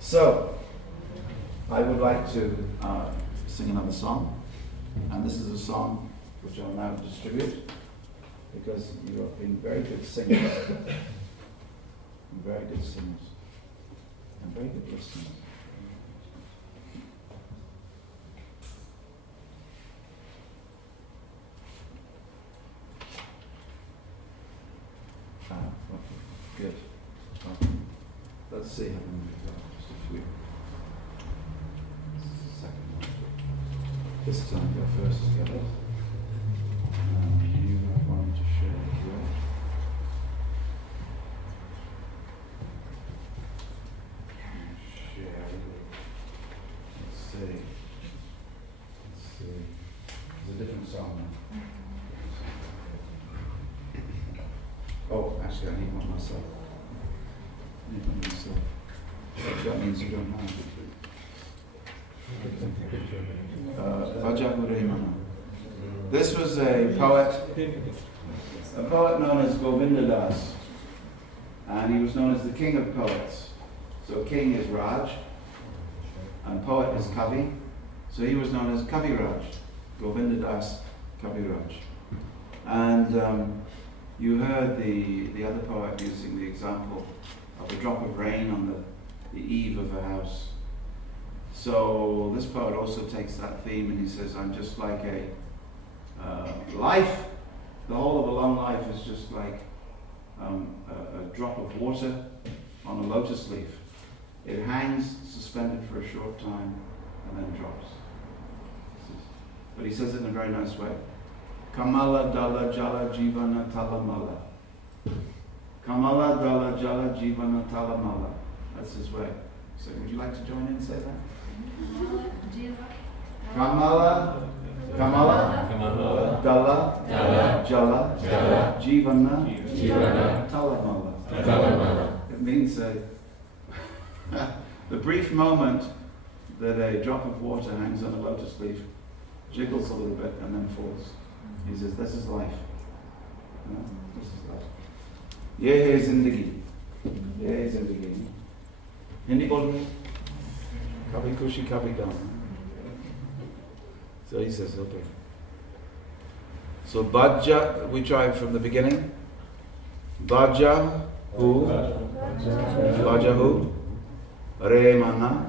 So, I would like to sing another song, and this is a song which I'll now distribute, because you have been very good singers, and very good singers, and very good listeners. Okay, good. Okay. Let's see how many we've got. Just a few. This is the second one. This time go first together. You have one to share as well. Share. Let's see. It's a different song now. Oh, actually, I need one myself. I need one myself. Actually, that means you don't have it. Bhajan. This was a poet known as Govinda Das, and he was known as the king of poets. So king is Raj, and poet is Kavi. So he was known as Kaviraj, Govinda Das Kaviraja. And you heard the other poet using the example of a drop of rain on the eve of a house. So this poet also takes that theme and he says, I'm just like a life. The whole of a long life is just like a drop of water on a lotus leaf. It hangs suspended for a short time and then drops. But he says it in a very nice way. Kamala dala jala jivana talamala. Kamala dala jala jivana talamala. That's his way. So would you like to join in and say that? Kamala dala jala jivana talamala. It means the brief moment that a drop of water hangs on a lotus leaf, jiggles a little bit and then falls. He says, this is life. You know, this is life. Ye hai zindagi. Ye hai zindagi. Hindi bol rahe? Kabhi khushi, kabhi gum. So he says, okay. So Bhaja, we try from the beginning. Bhaja hu, Bhaja hu, Remana,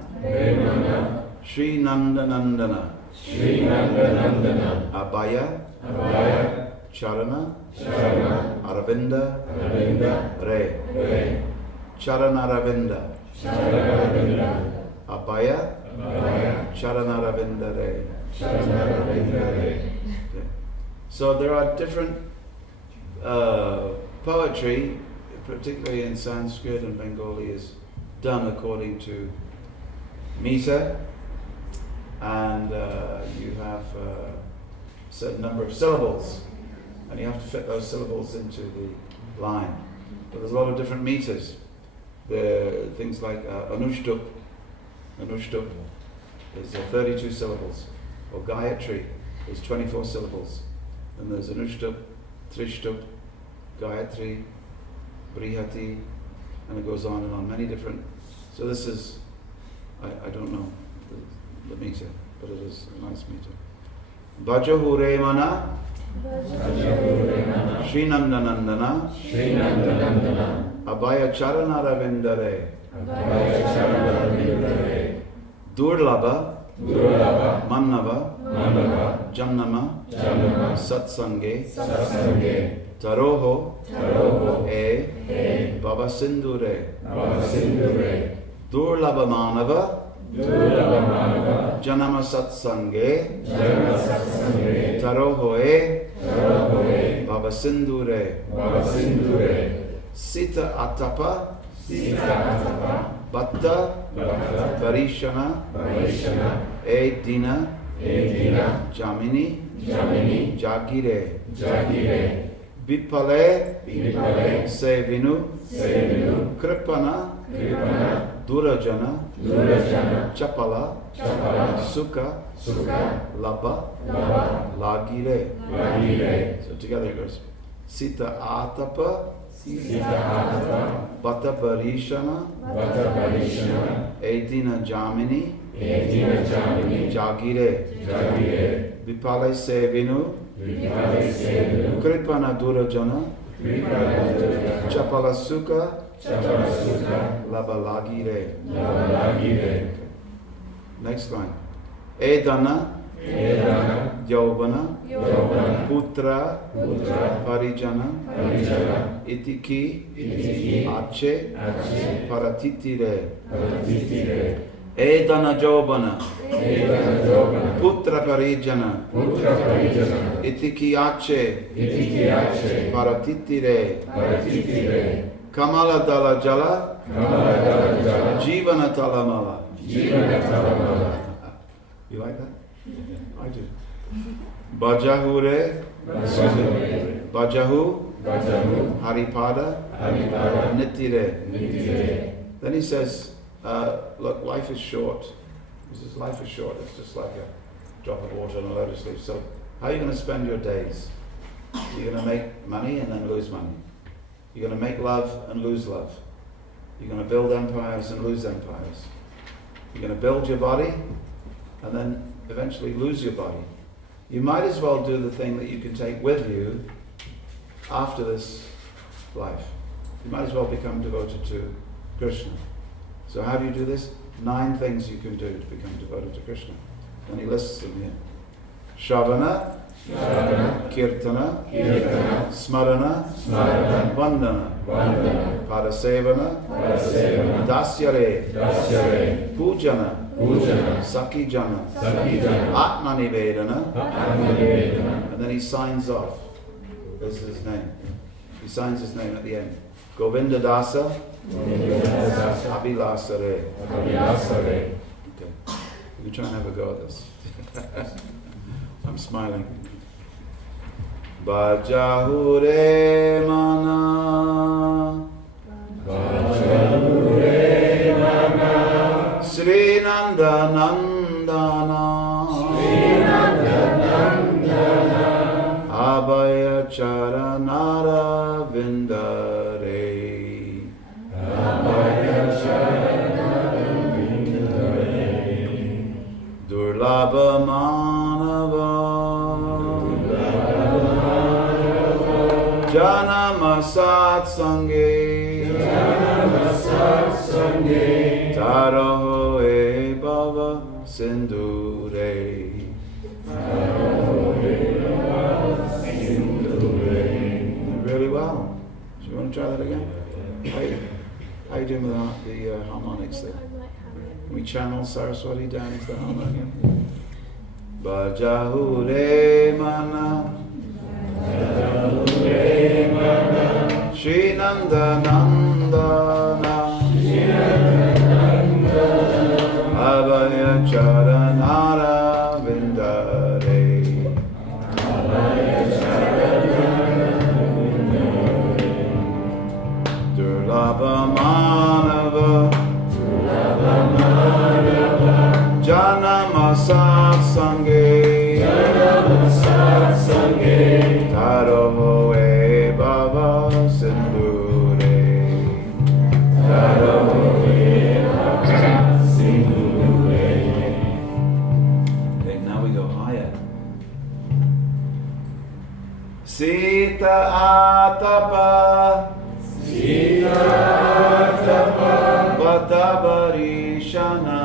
Shri Nanda Nandana, Abhaya, Charana, Aravinda, Re, Charana Aravinda, Abhaya, Charana Aravinda Re. Okay. So there are different poetry, particularly in Sanskrit and Bengali, is done according to meter, and you have a certain number of syllables, and you have to fit those syllables into the line. But there's a lot of different meters. There are things like Anushtup. Anushtup is 32 syllables, or Gayatri is 24 syllables. And there's Anushtup, Trishtup, Gayatri, Brihati, and it goes on and on, many different. So this is, I don't know the meter, but it is a nice meter. Bhajahu Remana, Shri Nanda Nandana, Abhaya Charana Ravindare, Durlabha, Mannava, Jannama, Satsange, Taroho, E, Baba Sindhure, Durlabha Manava, Janama Satsange, Taroho E, Baba Sindhure, Sita Atapa, Bhatta, Varishana, E Dina, Jamini, Jagire, Vipale, Sevinu, Kripana, Durajana, Chapala, Sukha, Labha, Lagire. So together it goes. Sita Atapa, Bhatta Varishana, Edina Jamini, Jagire, Vipale Sevinu, Kripana Durajana, Chapala Sukha, Labha Lagire. Next line. Edana, Yauvana, Putra, Parijana, Itiki, Ache, Paratitire. Edana Jaubana, Putra Parijana, Itiki Ache, Paratitire. Kamala Dala Jala, Jivana Talamala. You like that? I do. Bhajahure, Bhajahu, Haripada, Nitire. Then he says, look, life is short. He says, life is short. It's just like a drop of water on a lotus leaf. So how are you going to spend your days? You're going to make money and then lose money. You're going to make love and lose love. You're going to build empires and lose empires. You're going to build your body and then eventually lose your body. You might as well do the thing that you can take with you after this life. You might as well become devoted to Krishna. So how do you do this? 9 things you can do to become devoted to Krishna. And he lists them here. Shravana, Kirtana, Smarana, Vandana, Parasevana, Dasyare, Pujana, Sakijana, Atmanivedana, and then he signs off. This is his name. He signs his name at the end. Govinda Dasa, Abhilasare. Okay. We try and have a go at this. I'm smiling. Bhajahure mana, Sri Nandanandana Abhaya Charanara Vindare Durlabha Manava Janama Satsange Taraho E Bhava Sindhure Really well. Do you want to try that again? How you doing with the harmonics there? We channel Saraswati down into the harmonium. Bajahure mana Shri Nandanandana Abhaya Charanara Vindare Durlabha Manava Janama Satsange Taroho E Bhava Sindhure Okay, now we go higher. Sita Atapa Bhatavarishana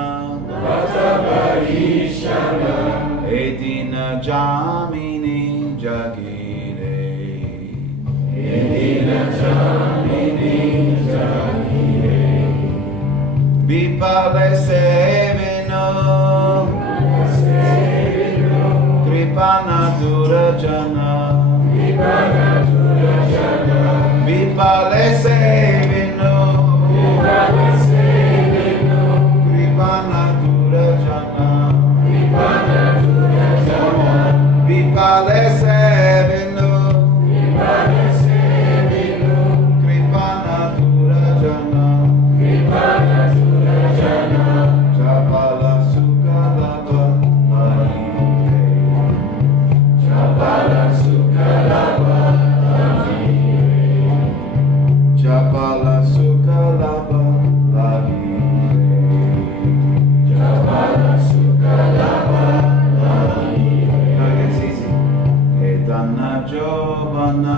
Edina Jamini Jagire Vipale Sevino Kripana Durajana Vipale Sevino Kripana Durajana Vipale Sevino Kripana Durajana Chapala Sukhalava Lahire Chapala Sukhalava Chapala Sukhalava Lahire Chapala Sukhalava Lahire. Now it gets easy. Etana Jovana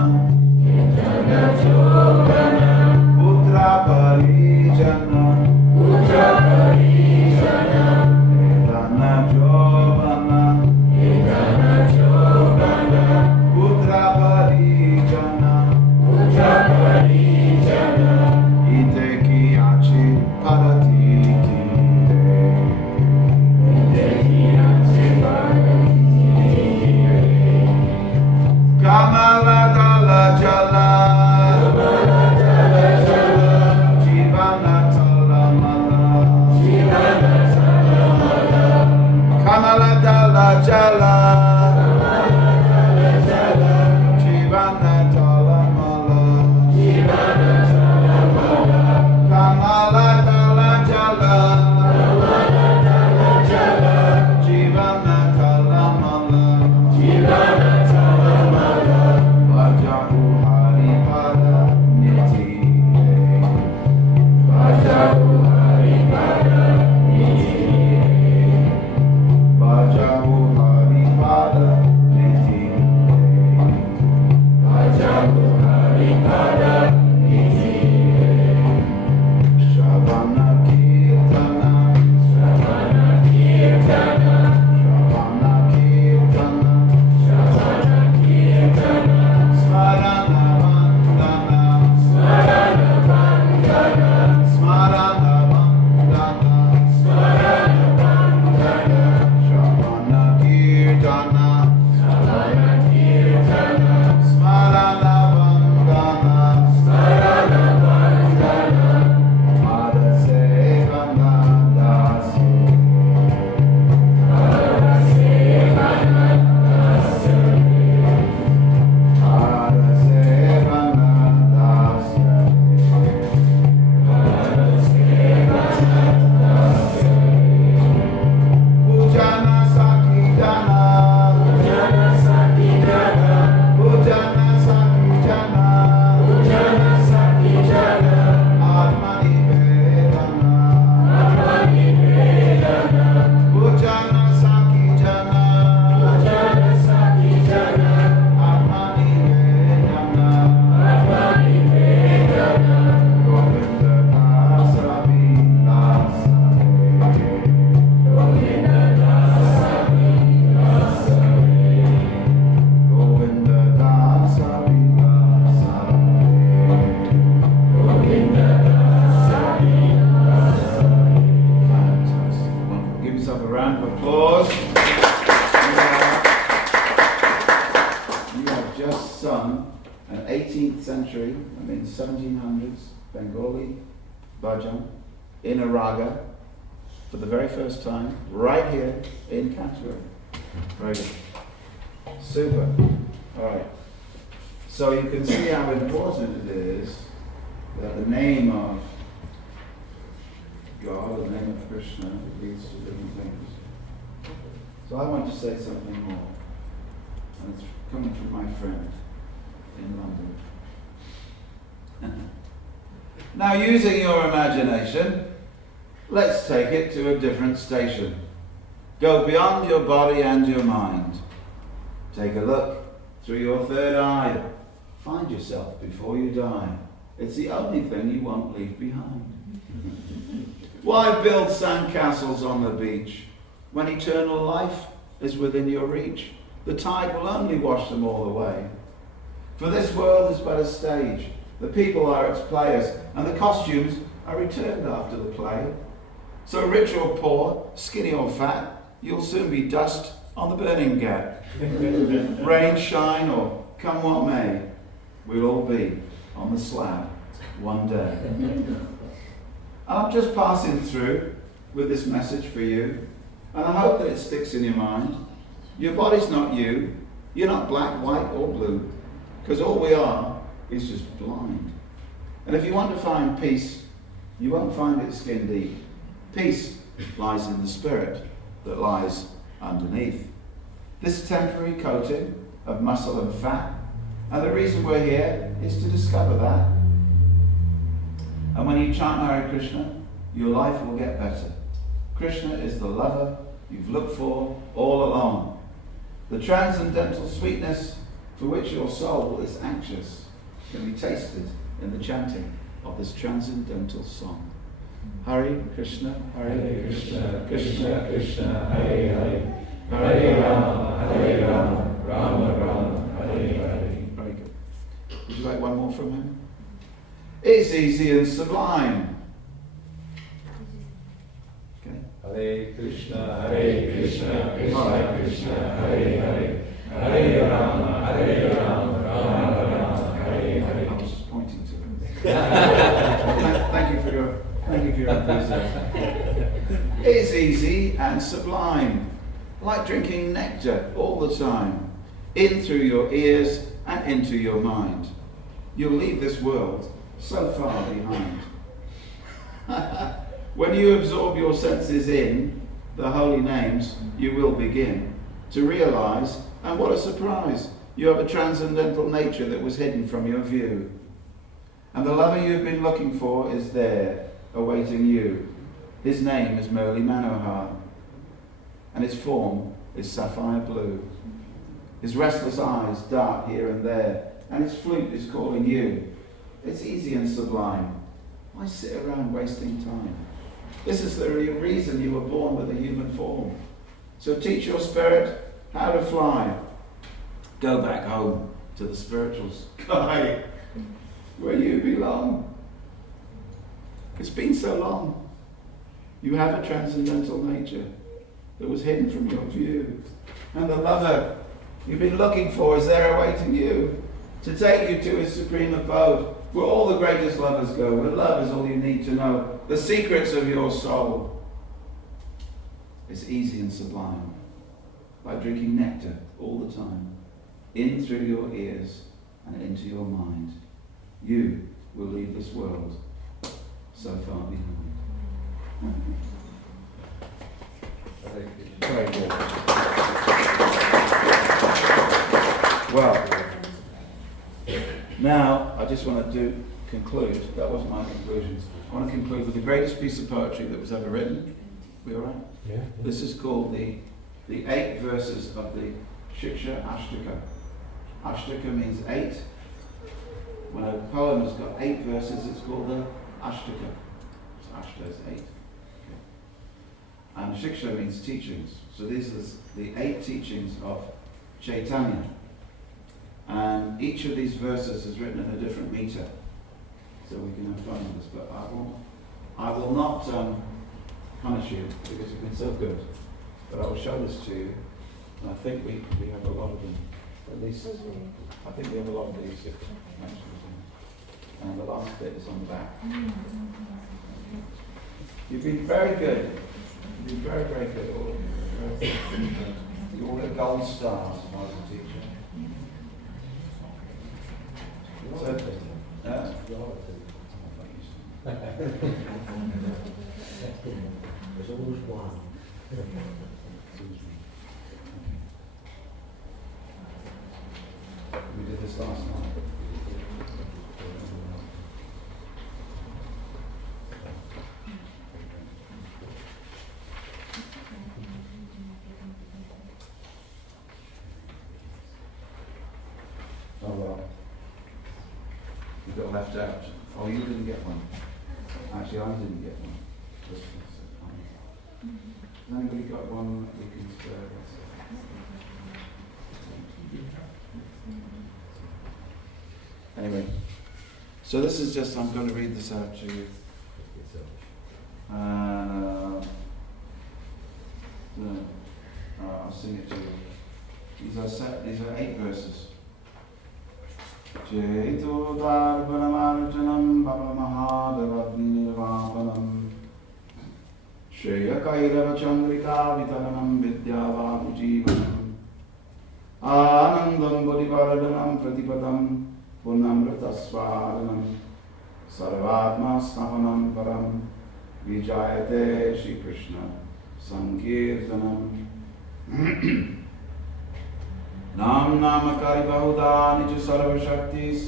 Putra Parijana Etana Jovana Putra Parijana Ite Kiachi Paratiki Kamala Dala Jala Jivana Talamala Kamala Dala Jala Jivana Talamala Kamala Dala Jala Jivana Talamala Vajahu Haripada Niti Vajahu Haripada Niti Vajahu Haripada round of applause. You have just sung an 18th century, 1700s Bengali bhajan in a raga for the very first time, right here in Canterbury. Very good. Super. All right. So you can see how important it is that the name of God, the name of Krishna, leads to different things. So I want to say something more. And it's coming from my friend in London. Now, using your imagination, let's take it to a different station. Go beyond your body and your mind. Take a look through your third eye. Find yourself before you die. It's the only thing you won't leave behind. Why build sandcastles on the beach when eternal life is within your reach? The tide will only wash them all away. For this world is but a stage. The people are its players, and the costumes are returned after the play. So rich or poor, skinny or fat, you'll soon be dust on the burning gap. Rain, shine, or come what may, we'll all be on the slab one day. And I'm just passing through with this message for you, and I hope that it sticks in your mind. Your body's not you. You're not black, white, or blue, because all we are is just blind. And if you want to find peace, you won't find it skin deep. Peace lies in the spirit that lies underneath. This temporary coating of muscle and fat, and the reason we're here is to discover that. And when you chant Hare Krishna, your life will get better. Krishna is the lover you've looked for all along. The transcendental sweetness for which your soul is anxious can be tasted in the chanting of this transcendental song. Hare Krishna, Hare Krishna, Krishna Krishna, Hare Hare, Hare Rama, Hare Rama, Rama Rama, Hare Hare. Very good. Would you like one more from him? It's easy and sublime. Okay. Hare Krishna, Krishna Krishna, Hare Hare, Hare Rama, Hare Rama, Rama Rama, Hare Hare. I was just pointing to it. Thank you for your enthusiasm. It's easy and sublime, like drinking nectar all the time, in through your ears and into your mind. You'll leave this world so far behind. When you absorb your senses in the holy names, you will begin to realize, and what a surprise, you have a transcendental nature that was hidden from your view. And the lover you've been looking for is there, awaiting you. His name is Murli Manohar, and his form is sapphire blue. His restless eyes dart here and there, and his flute is calling you. It's easy and sublime. Why sit around wasting time? This is the reason you were born with a human form. So teach your spirit how to fly. Go back home to the spiritual sky where you belong. It's been so long. You have a transcendental nature that was hidden from your view. And the lover you've been looking for is there awaiting you to take you to his supreme abode, where all the greatest lovers go, where love is all you need to know, the secrets of your soul. It's easy and sublime, like drinking nectar all the time, in through your ears and into your mind. You will leave this world so far behind. Very good. Well, now I just want to conclude. That wasn't my conclusion. I want to conclude with the greatest piece of poetry that was ever written. We all right? Yeah. This is called the 8 verses of the Shikshastaka. Ashtaka means 8. When a poem has got 8 verses, it's called the Ashtaka. So Ashta is 8. Okay. And Shiksha means teachings. So these are the 8 teachings of Chaitanya. And each of these verses is written in a different meter. So we can have fun with this. But I will not punish you because you've been so good. But I will show this to you. And I think we have a lot of them. At least, I think we have a lot of these mentions. And the last bit is on the back. You've been very good. You've been very, very good. All of you. You all get gold stars when I was a teacher. So, There's always one. we did this last night. Oh well. You got left out. Oh, you didn't get one. Actually, I didn't get one. This one's Has anybody got one that we can spare? Anyway, so this is just, I'm going to read this out to you. I'll sing it to you. These are 8 verses. Cheto Darbanamarjanam Baba Mahadavagni Nirvapanam Shreya Kairava Chandrika Vitaranam Vidyavanu Jivanam Anandam Bodhivardhanam Pratipadam Punamritasvaranam Sarvatma Stavanam Param Vijayate Shri Krishna Sankirtanam Nam Namakari Bahuda Niju Sarva Shaktis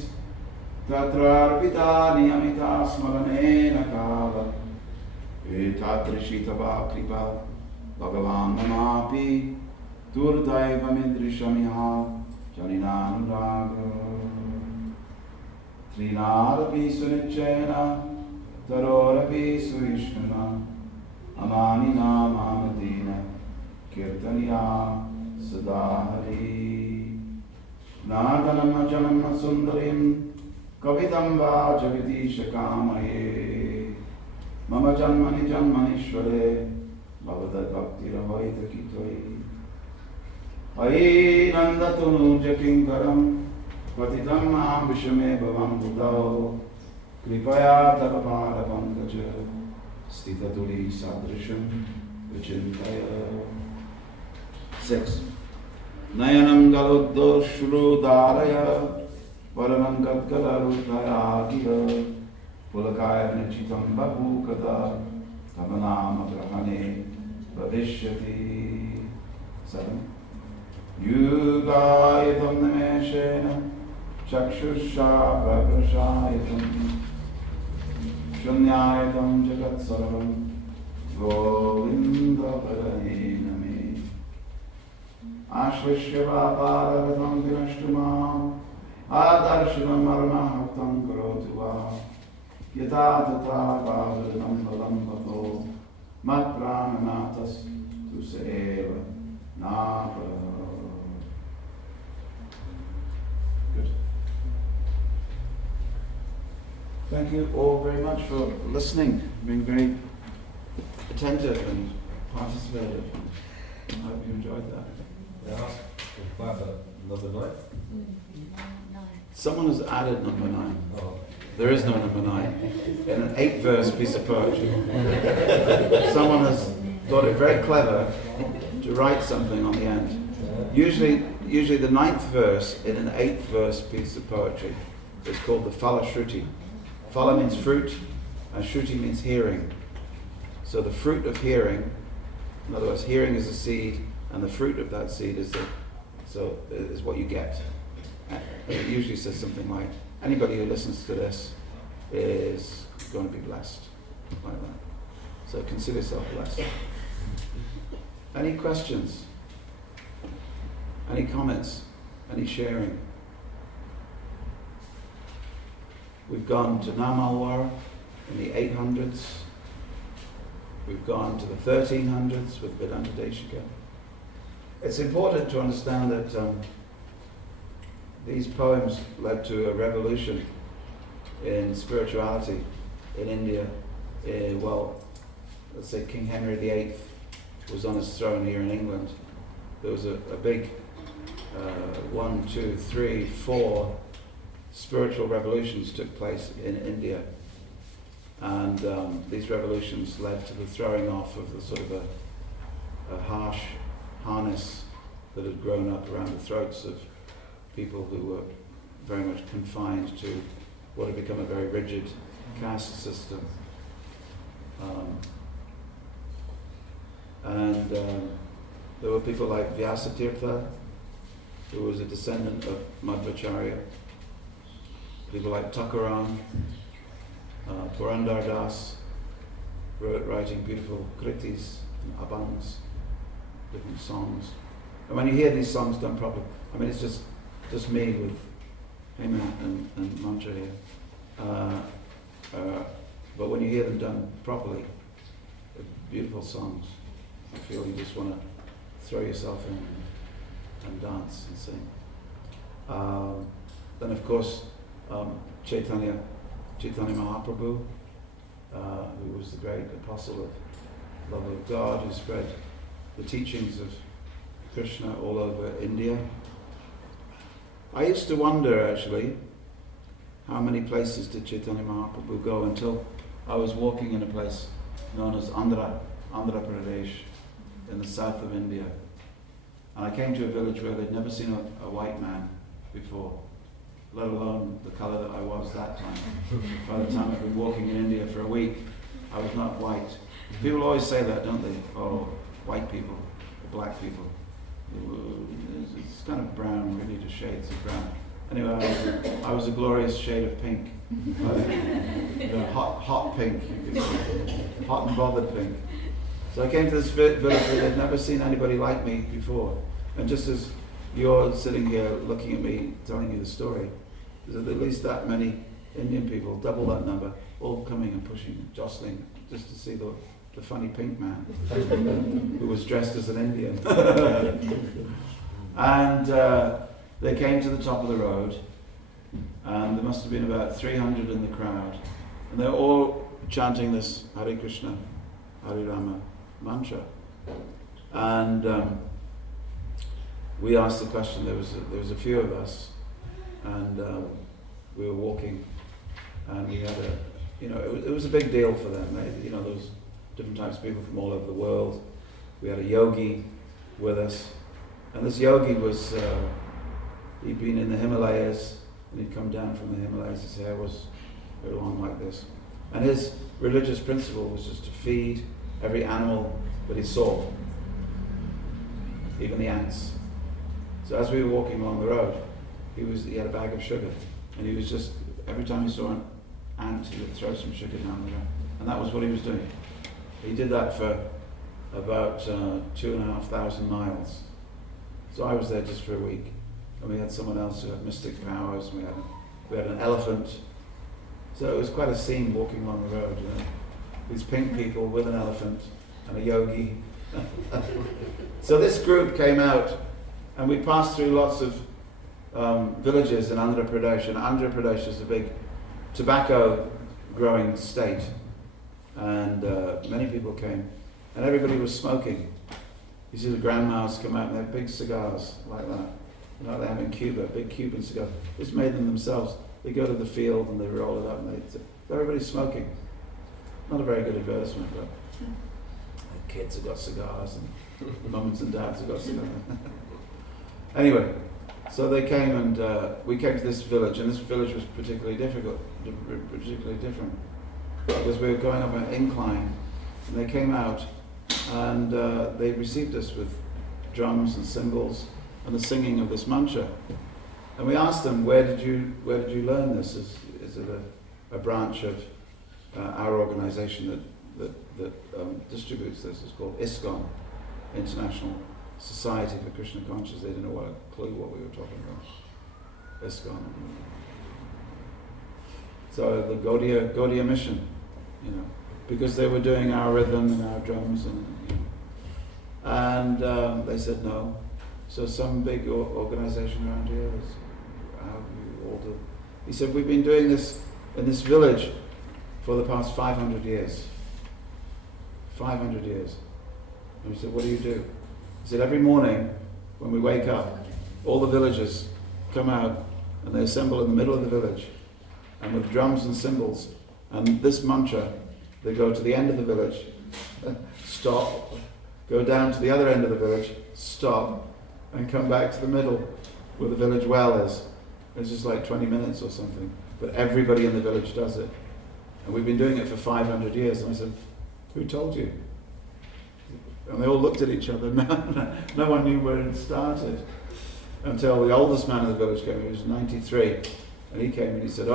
Tatra Arpita Niyamita Smaranena Kala Etatrishitava Kripa Bhagavan Namapi Durdaiva Midrishamiha Janinanuraga Trinarapi Sunichena Tarorapi Suishnana Amanina Mamadina Kirtaniya Sadahari Nadanam Ajanam Sundarim Kavitam Vajaviti Shakamaye Mama Janmani Janmanishware Bhavada Bhakti Rahoita Kitoi Aye Nandatunu Jakinkaram Patitam Mam Vishame Bhavam Buddhao Kripaya Tavapada Pankaja Stita Tuli Sadrisham Vichintaya 6. Nayanam Galuddo Shrudaraya Varanam Gadgalarutaya Giva Pulakaya Nichitam Babukada Tamanama Grahane Bhavishyati 7. Yugayatam Nameshena Chakshusha Prakrashayatam Shunyayatam Jagat Sarvam Govinda Paraname Ashvishya Paravatam Vinashtumam Adarshanam Marmahaktam Karotuva Yata Tata Bhavadam Balam Bhato Mat Prananatas Tuseva Napa. Good. Thank you all very much for listening, being very attentive and participative. I hope you enjoyed that. Yeah, we'll have another night. Someone has added number 9. Oh. There is no number 9. In an 8-verse piece of poetry. Someone has thought it very clever to write something on the end. Usually the 9th verse in an 8th-verse piece of poetry is called the Phala Shruti. Phala means fruit, and Shruti means hearing. So the fruit of hearing, in other words, hearing is a seed, and the fruit of that seed is what you get. And it usually says something like, anybody who listens to this is going to be blessed, like that. So consider yourself blessed. Any questions? Any comments? Any sharing? We've gone to Namalwar in the 800s. We've gone to the 1300s with Vedanta Deshika. It's important to understand that these poems led to a revolution in spirituality in India. Let's say King Henry VIII was on his throne here in England, there was a big 1, 2, 3, 4 spiritual revolutions took place in India. And these revolutions led to the throwing off of the sort of a harsh harness that had grown up around the throats of people who were very much confined to what had become a very rigid caste system. There were people like Vyasatirtha, who was a descendant of Madhvacharya, people like Thakuram, Purandar Das, writing beautiful kritis and abhangs, different songs. And when you hear these songs done properly, I mean, it's just me with Hema and mantra here. But when you hear them done properly, they're beautiful songs. I feel you just want to throw yourself in and dance and sing. Then of course, Chaitanya Mahaprabhu, who was the great apostle of love of God, who spread the teachings of Krishna all over India. I used to wonder actually, how many places did Chaitanya Mahaprabhu go, until I was walking in a place known as Andhra Pradesh in the south of India. And I came to a village where they'd never seen a white man before, let alone the colour that I was that time. By the time I'd been walking in India for a week, I was not white. People always say that, don't they? Oh, white people, or black people. It's kind of brown, really, just shades of brown. Anyway, I was a glorious shade of pink. Hot pink, you could say. Hot and bothered pink. So I came to this village where they'd never seen anybody like me before. And just as you're sitting here looking at me, telling you the story, there's at least that many Indian people, double that number, all coming and pushing, jostling, just to see the funny pink man who was dressed as an Indian. And they came to the top of the road, and there must have been about 300 in the crowd, and they're all chanting this Hare Krishna, Hare Rama mantra. And we asked the question. There was a few of us, and we were walking, and we had it was a big deal for them. There was different types of people from all over the world. We had a yogi with us, and this yogi was he'd been in the Himalayas, and he'd come down from the Himalayas. His hair was very long like this, and his religious principle was just to feed every animal that he saw, even the ants. So as we were walking along the road, he had a bag of sugar, and he was just, every time he saw an ant, he would throw some sugar down the ground, and that was what he was doing. He did that for about 2,500 miles. So I was there just for a week, and we had someone else who had mystic powers, and we had an elephant. So it was quite a scene walking along the road, These pink people with an elephant and a yogi. So this group came out, and we passed through lots of villages in Andhra Pradesh, and Andhra Pradesh is a big tobacco growing state, and many people came, and everybody was smoking. You see the grandmas come out and they have big cigars like that, like they have in Cuba, big Cuban cigars. Just made them themselves. They go to the field and they roll it up, and everybody's smoking. Not a very good advertisement, but the kids have got cigars, and mums and dads have got cigars. Anyway, so they came, and we came to this village, and this village was particularly different, because we were going up an incline, and they came out, and they received us with drums and cymbals and the singing of this mantra. And we asked them, where did you learn this? Is it a branch of our organization that distributes this? It's called ISKCON, International Society for Krishna Consciousness. They didn't know a clue what we were talking about. ISKCON. So the Gaudiya mission, because they were doing our rhythm and our drums, and they said no. So some big organization around here is how you all do. He said, we've been doing this in this village for the past 500 years. 500 years. And we said, what do you do? He said, every morning when we wake up, all the villagers come out and they assemble in the middle of the village, and with drums and cymbals, and this mantra, they go to the end of the village, stop, go down to the other end of the village, stop, and come back to the middle where the village well is. It's just like 20 minutes or something. But everybody in the village does it. And we've been doing it for 500 years. And I said, who told you? And they all looked at each other. No one knew where it started. Until the oldest man in the village came. He was 93. And he came and he said,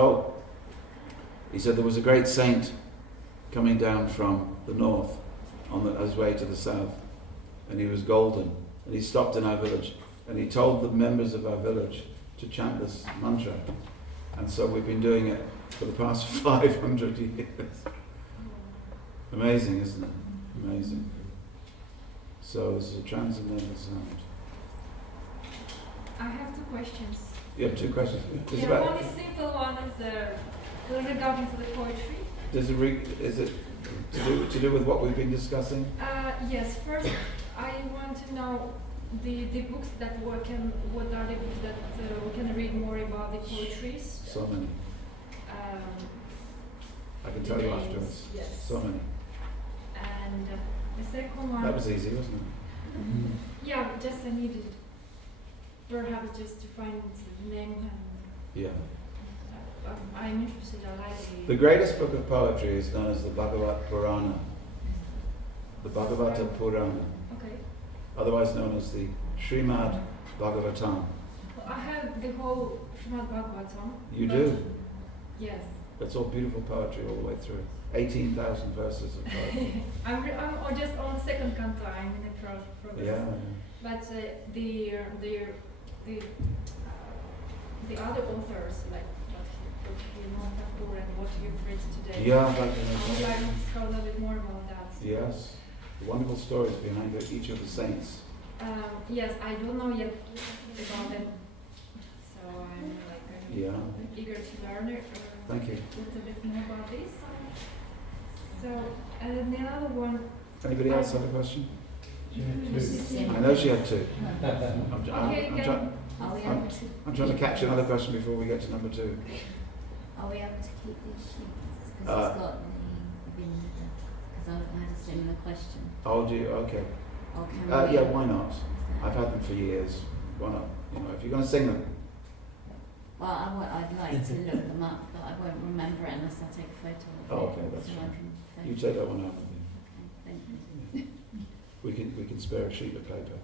he said there was a great saint coming down from the north on his way to the south. And he was golden. And he stopped in our village. And he told the members of our village to chant this mantra. And so we've been doing it for the past 500 years. Amazing, isn't it? Amazing. So this is a transcendental sound. I have two questions. You have two questions. One is simple, one is regarding to the poetry. Is it to do with what we've been discussing? Yes. First, I want to know the books that what are the books that we can read more about the poetries. So many. I can tell you afterwards. Yes. So many. And the second one. That was easy, wasn't it? Yeah, just I needed perhaps just to find the name and. Yeah. I'm interested. I like The greatest book of poetry is known as the Bhagavad Purana. The Bhagavata Purana. Okay. Otherwise known as the Srimad Bhagavatam. Well, I have the whole Srimad Bhagavatam. You do? Yes. That's all beautiful poetry all the way through. 18,000 verses of poetry. I'm just on the second canto. I'm in the progress. Yeah. But the other authors, like Bhaktivinode Thakur and what you've read today. Yeah, I would like Bhaktivinode. to discover a little bit more about that. Yes. The wonderful stories behind each of the saints. Yes, I don't know yet about them, so I'm eager to learn it. Thank you. A little bit more about this. So, and the other one. Anybody else have a question? I know she had two. I'm trying to catch another question before we get to number two. Are we able to keep these sheets? Because it's got the because I had a similar question. Oh, do you? Okay. Or can we, yeah, why not? I've had them for years. Why not? You know, if you're going to sing them. Well, I'd like to look them up, but I won't remember it unless I take a photo of it. Oh, okay, that's so fine. I can You take that one out with you. Okay, thank you. We can spare a sheet of paper.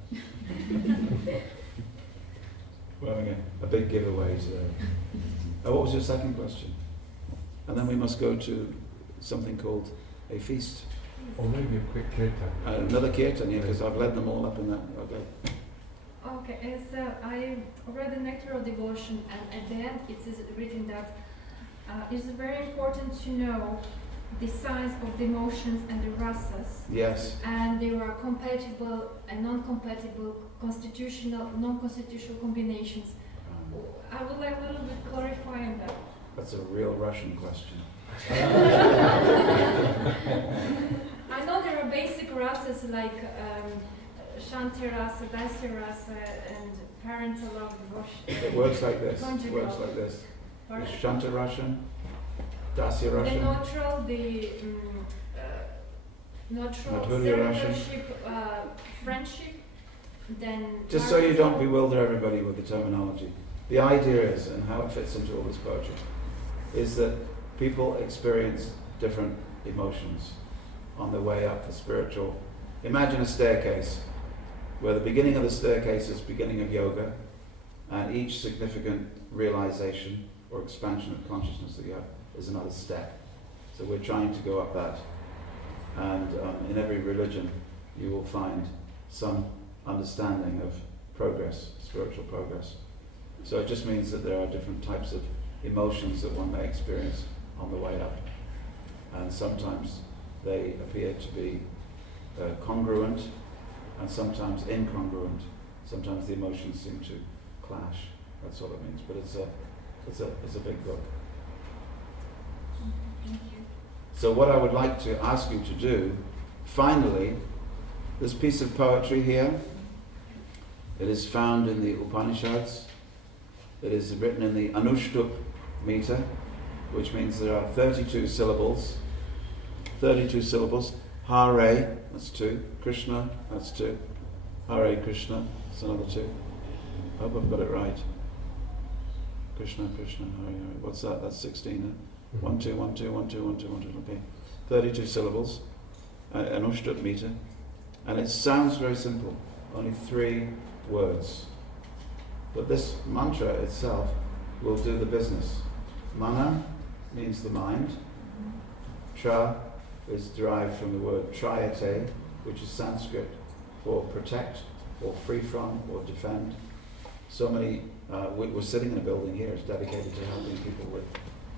We're having a big giveaway today. What was your second question? And then we must go to something called a feast. Or maybe a quick kirtan. Another kirtan, yeah, because I've led them all up in that. Okay. Okay, so I read the Nectar of Devotion, and at the end it is written that it's very important to know the signs of the emotions and the rasas. Yes. And they are compatible and non-compatible, constitutional, non-constitutional combinations. I would like a little bit clarify on that. That's a real Russian question. I know there are basic rasas like Shanti rasa, Dasya rasa, and parental love, devotion. It works like this. Conjugal. It works like this. Pardon? Shanta Russian, Dasya Russian. The neutral, the neutral, Madhurya Russian. friendship, friendship, then... Just so you don't bewilder everybody with the terminology. The idea is, and how it fits into all this poetry, is that people experience different emotions on their way up the spiritual. Imagine a staircase, where the beginning of the staircase is beginning of yoga, and each significant realization or expansion of consciousness that you have is another step. So we're trying to go up that. And in every religion, you will find some understanding of progress, spiritual progress. So it just means that there are different types of emotions that one may experience on the way up. And sometimes they appear to be congruent and sometimes incongruent. Sometimes the emotions seem to clash. That's what it means. But it's a big book. Thank you. So what I would like to ask you to do, finally, this piece of poetry here, it is found in the Upanishads. It is written in the Anushtup meter, which means there are 32 syllables. 32 syllables. Hare, that's 2. Krishna, that's 2. Hare Krishna, that's another 2. I hope I've got it right. Krishna, Krishna, Hare, Hare. What's that? That's 16. 1, 2, 1, 2, 1, 2, 1, 2, 1, 2. Okay. 32 syllables. Anushtup meter. And it sounds very simple. Only 3 words. But this mantra itself will do the business. Mana means the mind. Tra is derived from the word trayate, which is Sanskrit for protect, or free from, or defend. So many, we're sitting in a building here, it's dedicated to helping people with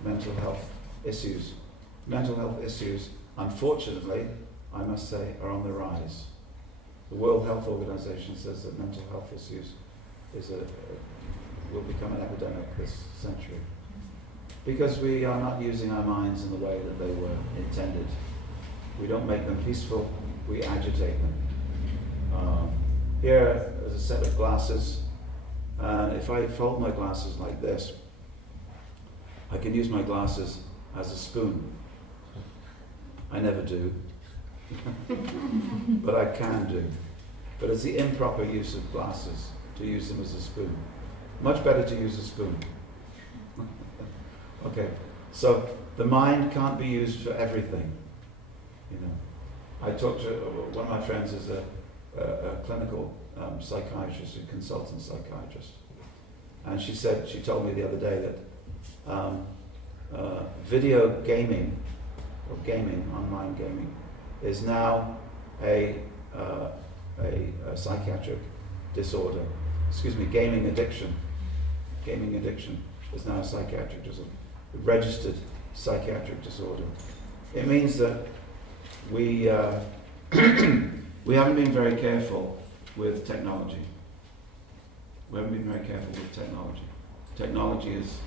mental health issues. Mental health issues, unfortunately, I must say, are on the rise. The World Health Organization says that mental health issues will become an epidemic this century. Because we are not using our minds in the way that they were intended. We don't make them peaceful, we agitate them. Here is a set of glasses, and if I fold my glasses like this, I can use my glasses as a spoon. I never do, but I can do. But it's the improper use of glasses to use them as a spoon. Much better to use a spoon. Okay, so the mind can't be used for everything. You know, I talked to one of my friends is a clinical psychiatrist, a consultant psychiatrist, and she told me the other day that video gaming, or online gaming, is now a psychiatric disorder. Excuse me, gaming addiction. Gaming addiction is now a psychiatric disorder, a registered psychiatric disorder. It means that we haven't been very careful with technology. We haven't been very careful with technology. Technology is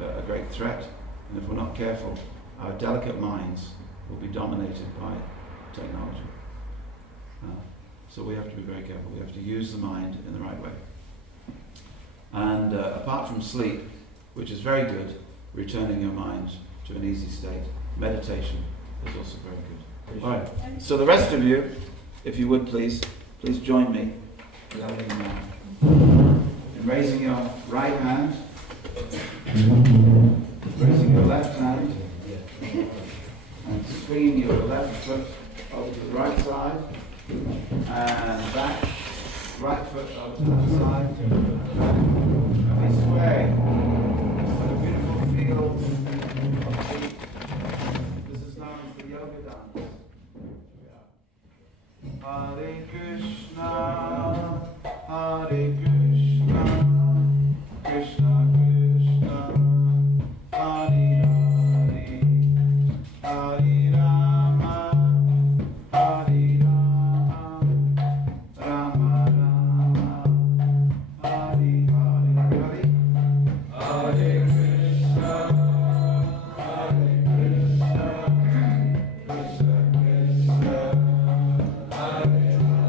a great threat, and if we're not careful, our delicate minds will be dominated by technology. So we have to be very careful. We have to use the mind in the right way. And apart from sleep, which is very good, returning your mind to an easy state, meditation is also very good. All right. So the rest of you, if you would please join me in raising your right hand, raising your left hand, and swinging your left foot over to the right side, and back, right foot over to the side, and we sway with a beautiful field of feet. This is known as the yoga dance. Hare Krishna, Hare Krishna, Krishna Krishna, Hare Hare, Hare Rama, Hare Rama, Rama Rama, Hare Hare. Hare Krishna, Hare Krishna, Krishna Krishna, Hare Hare.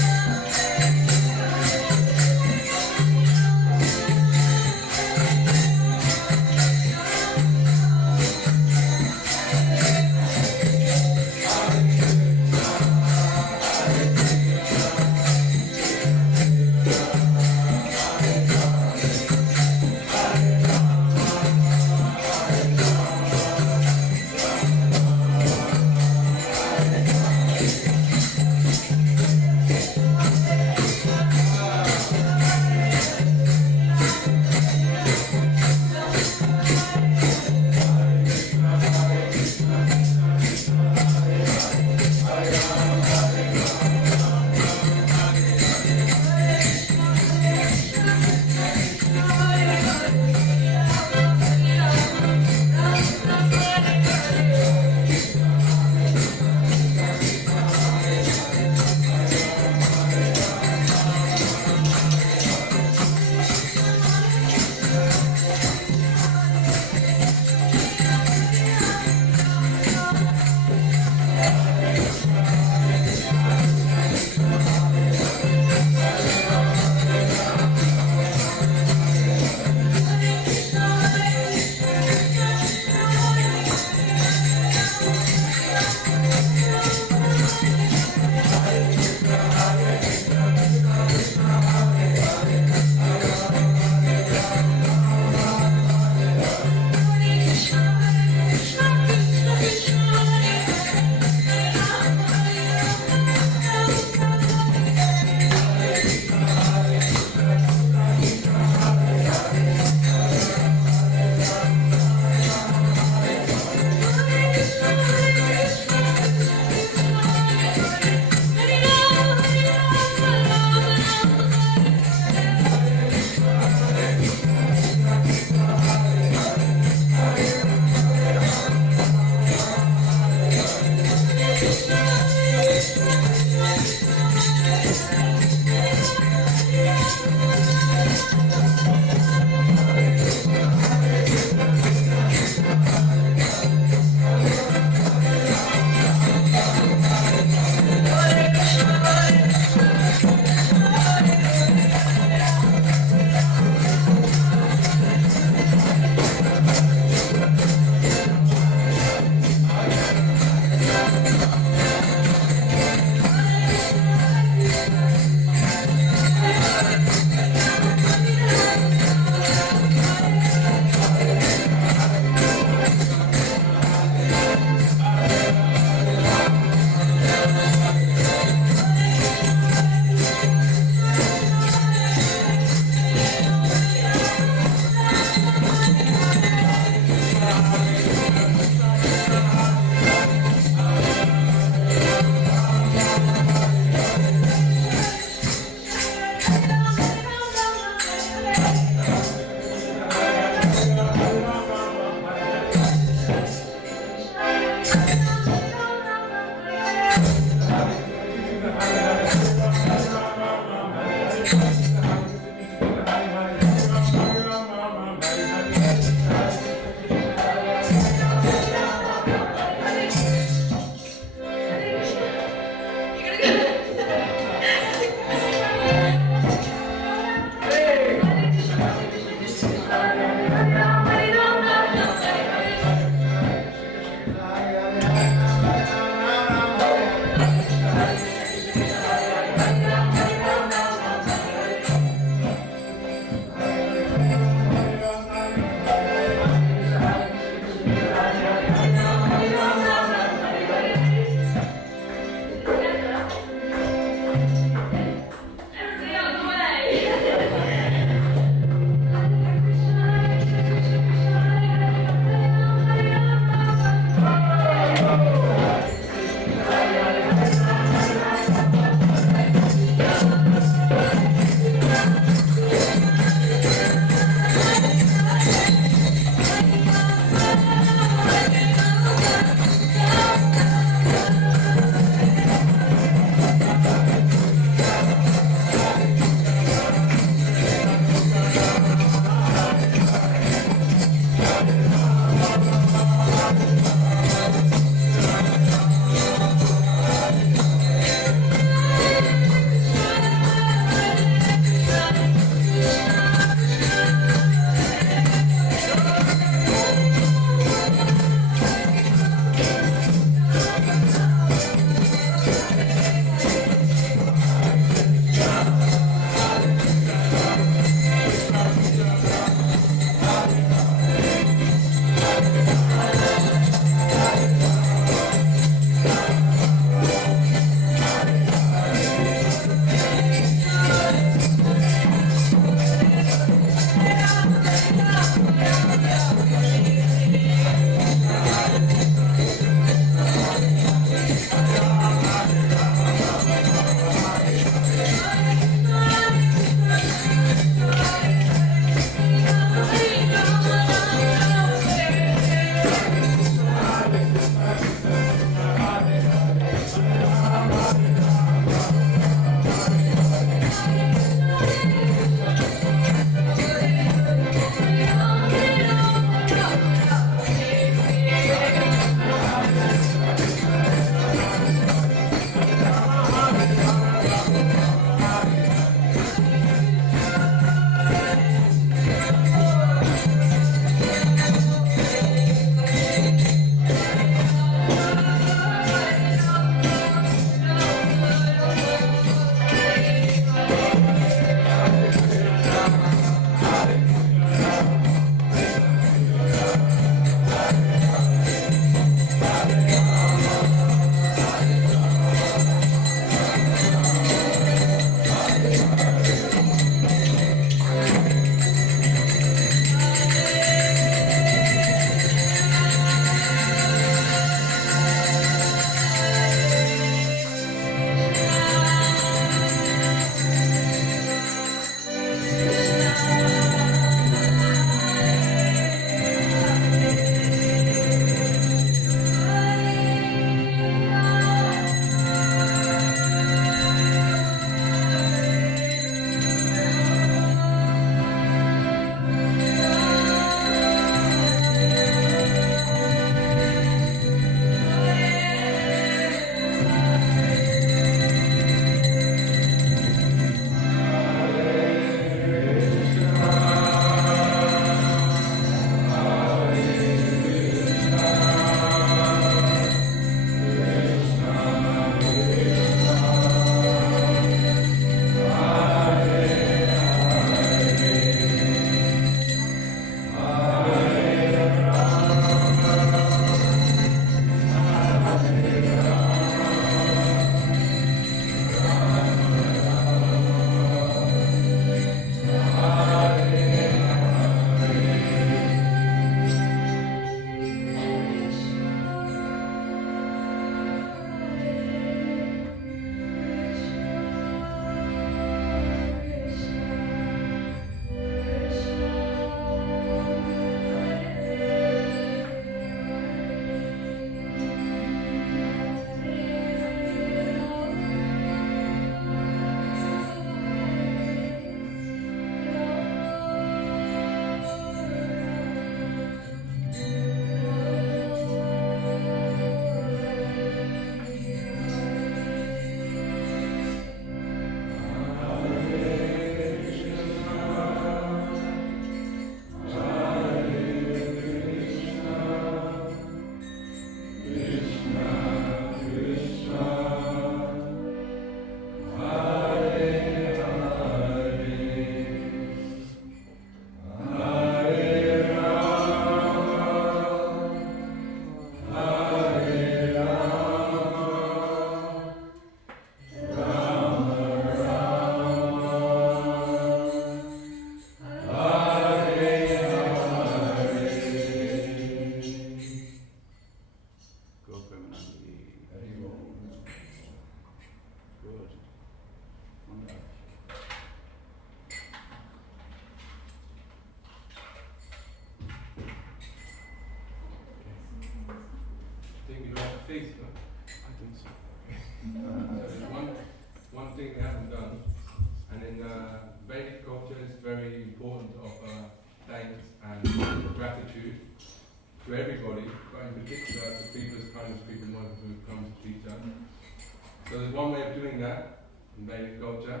So there's one way of doing that in Vedic culture.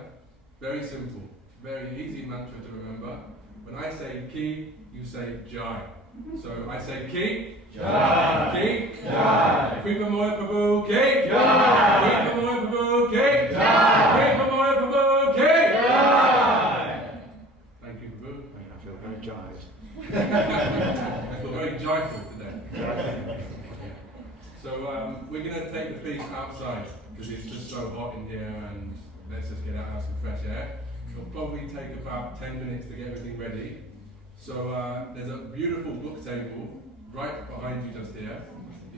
Very simple, very easy mantra to remember. When I say ki, you say jai. So I say ki, Jai. ki, Jai. Kripamoya prabhu ki, Jai. Kripamoya prabhu ki, Jai. Kripamoya prabhu ki. Jai. Thank you, Prabhu. I feel very jived. We're very joyful today. So we're going to take the piece outside because it's just so hot in here, and let's just get out and have some fresh air. It'll probably take about 10 minutes to get everything ready. So there's a beautiful book table right behind you just here.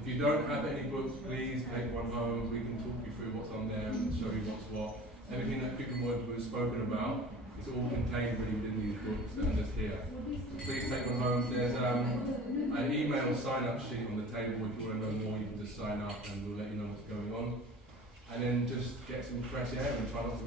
If you don't have any books, please take one home. We can talk you through what's on there and show you what's what. Everything that Kripamoya has spoken about is all contained really within these books that are just here. So please take one home. There's an email sign-up sheet on the table. If you want to know more, you can just sign up and we'll let you know what's going on. And then just get some fresh air and try not to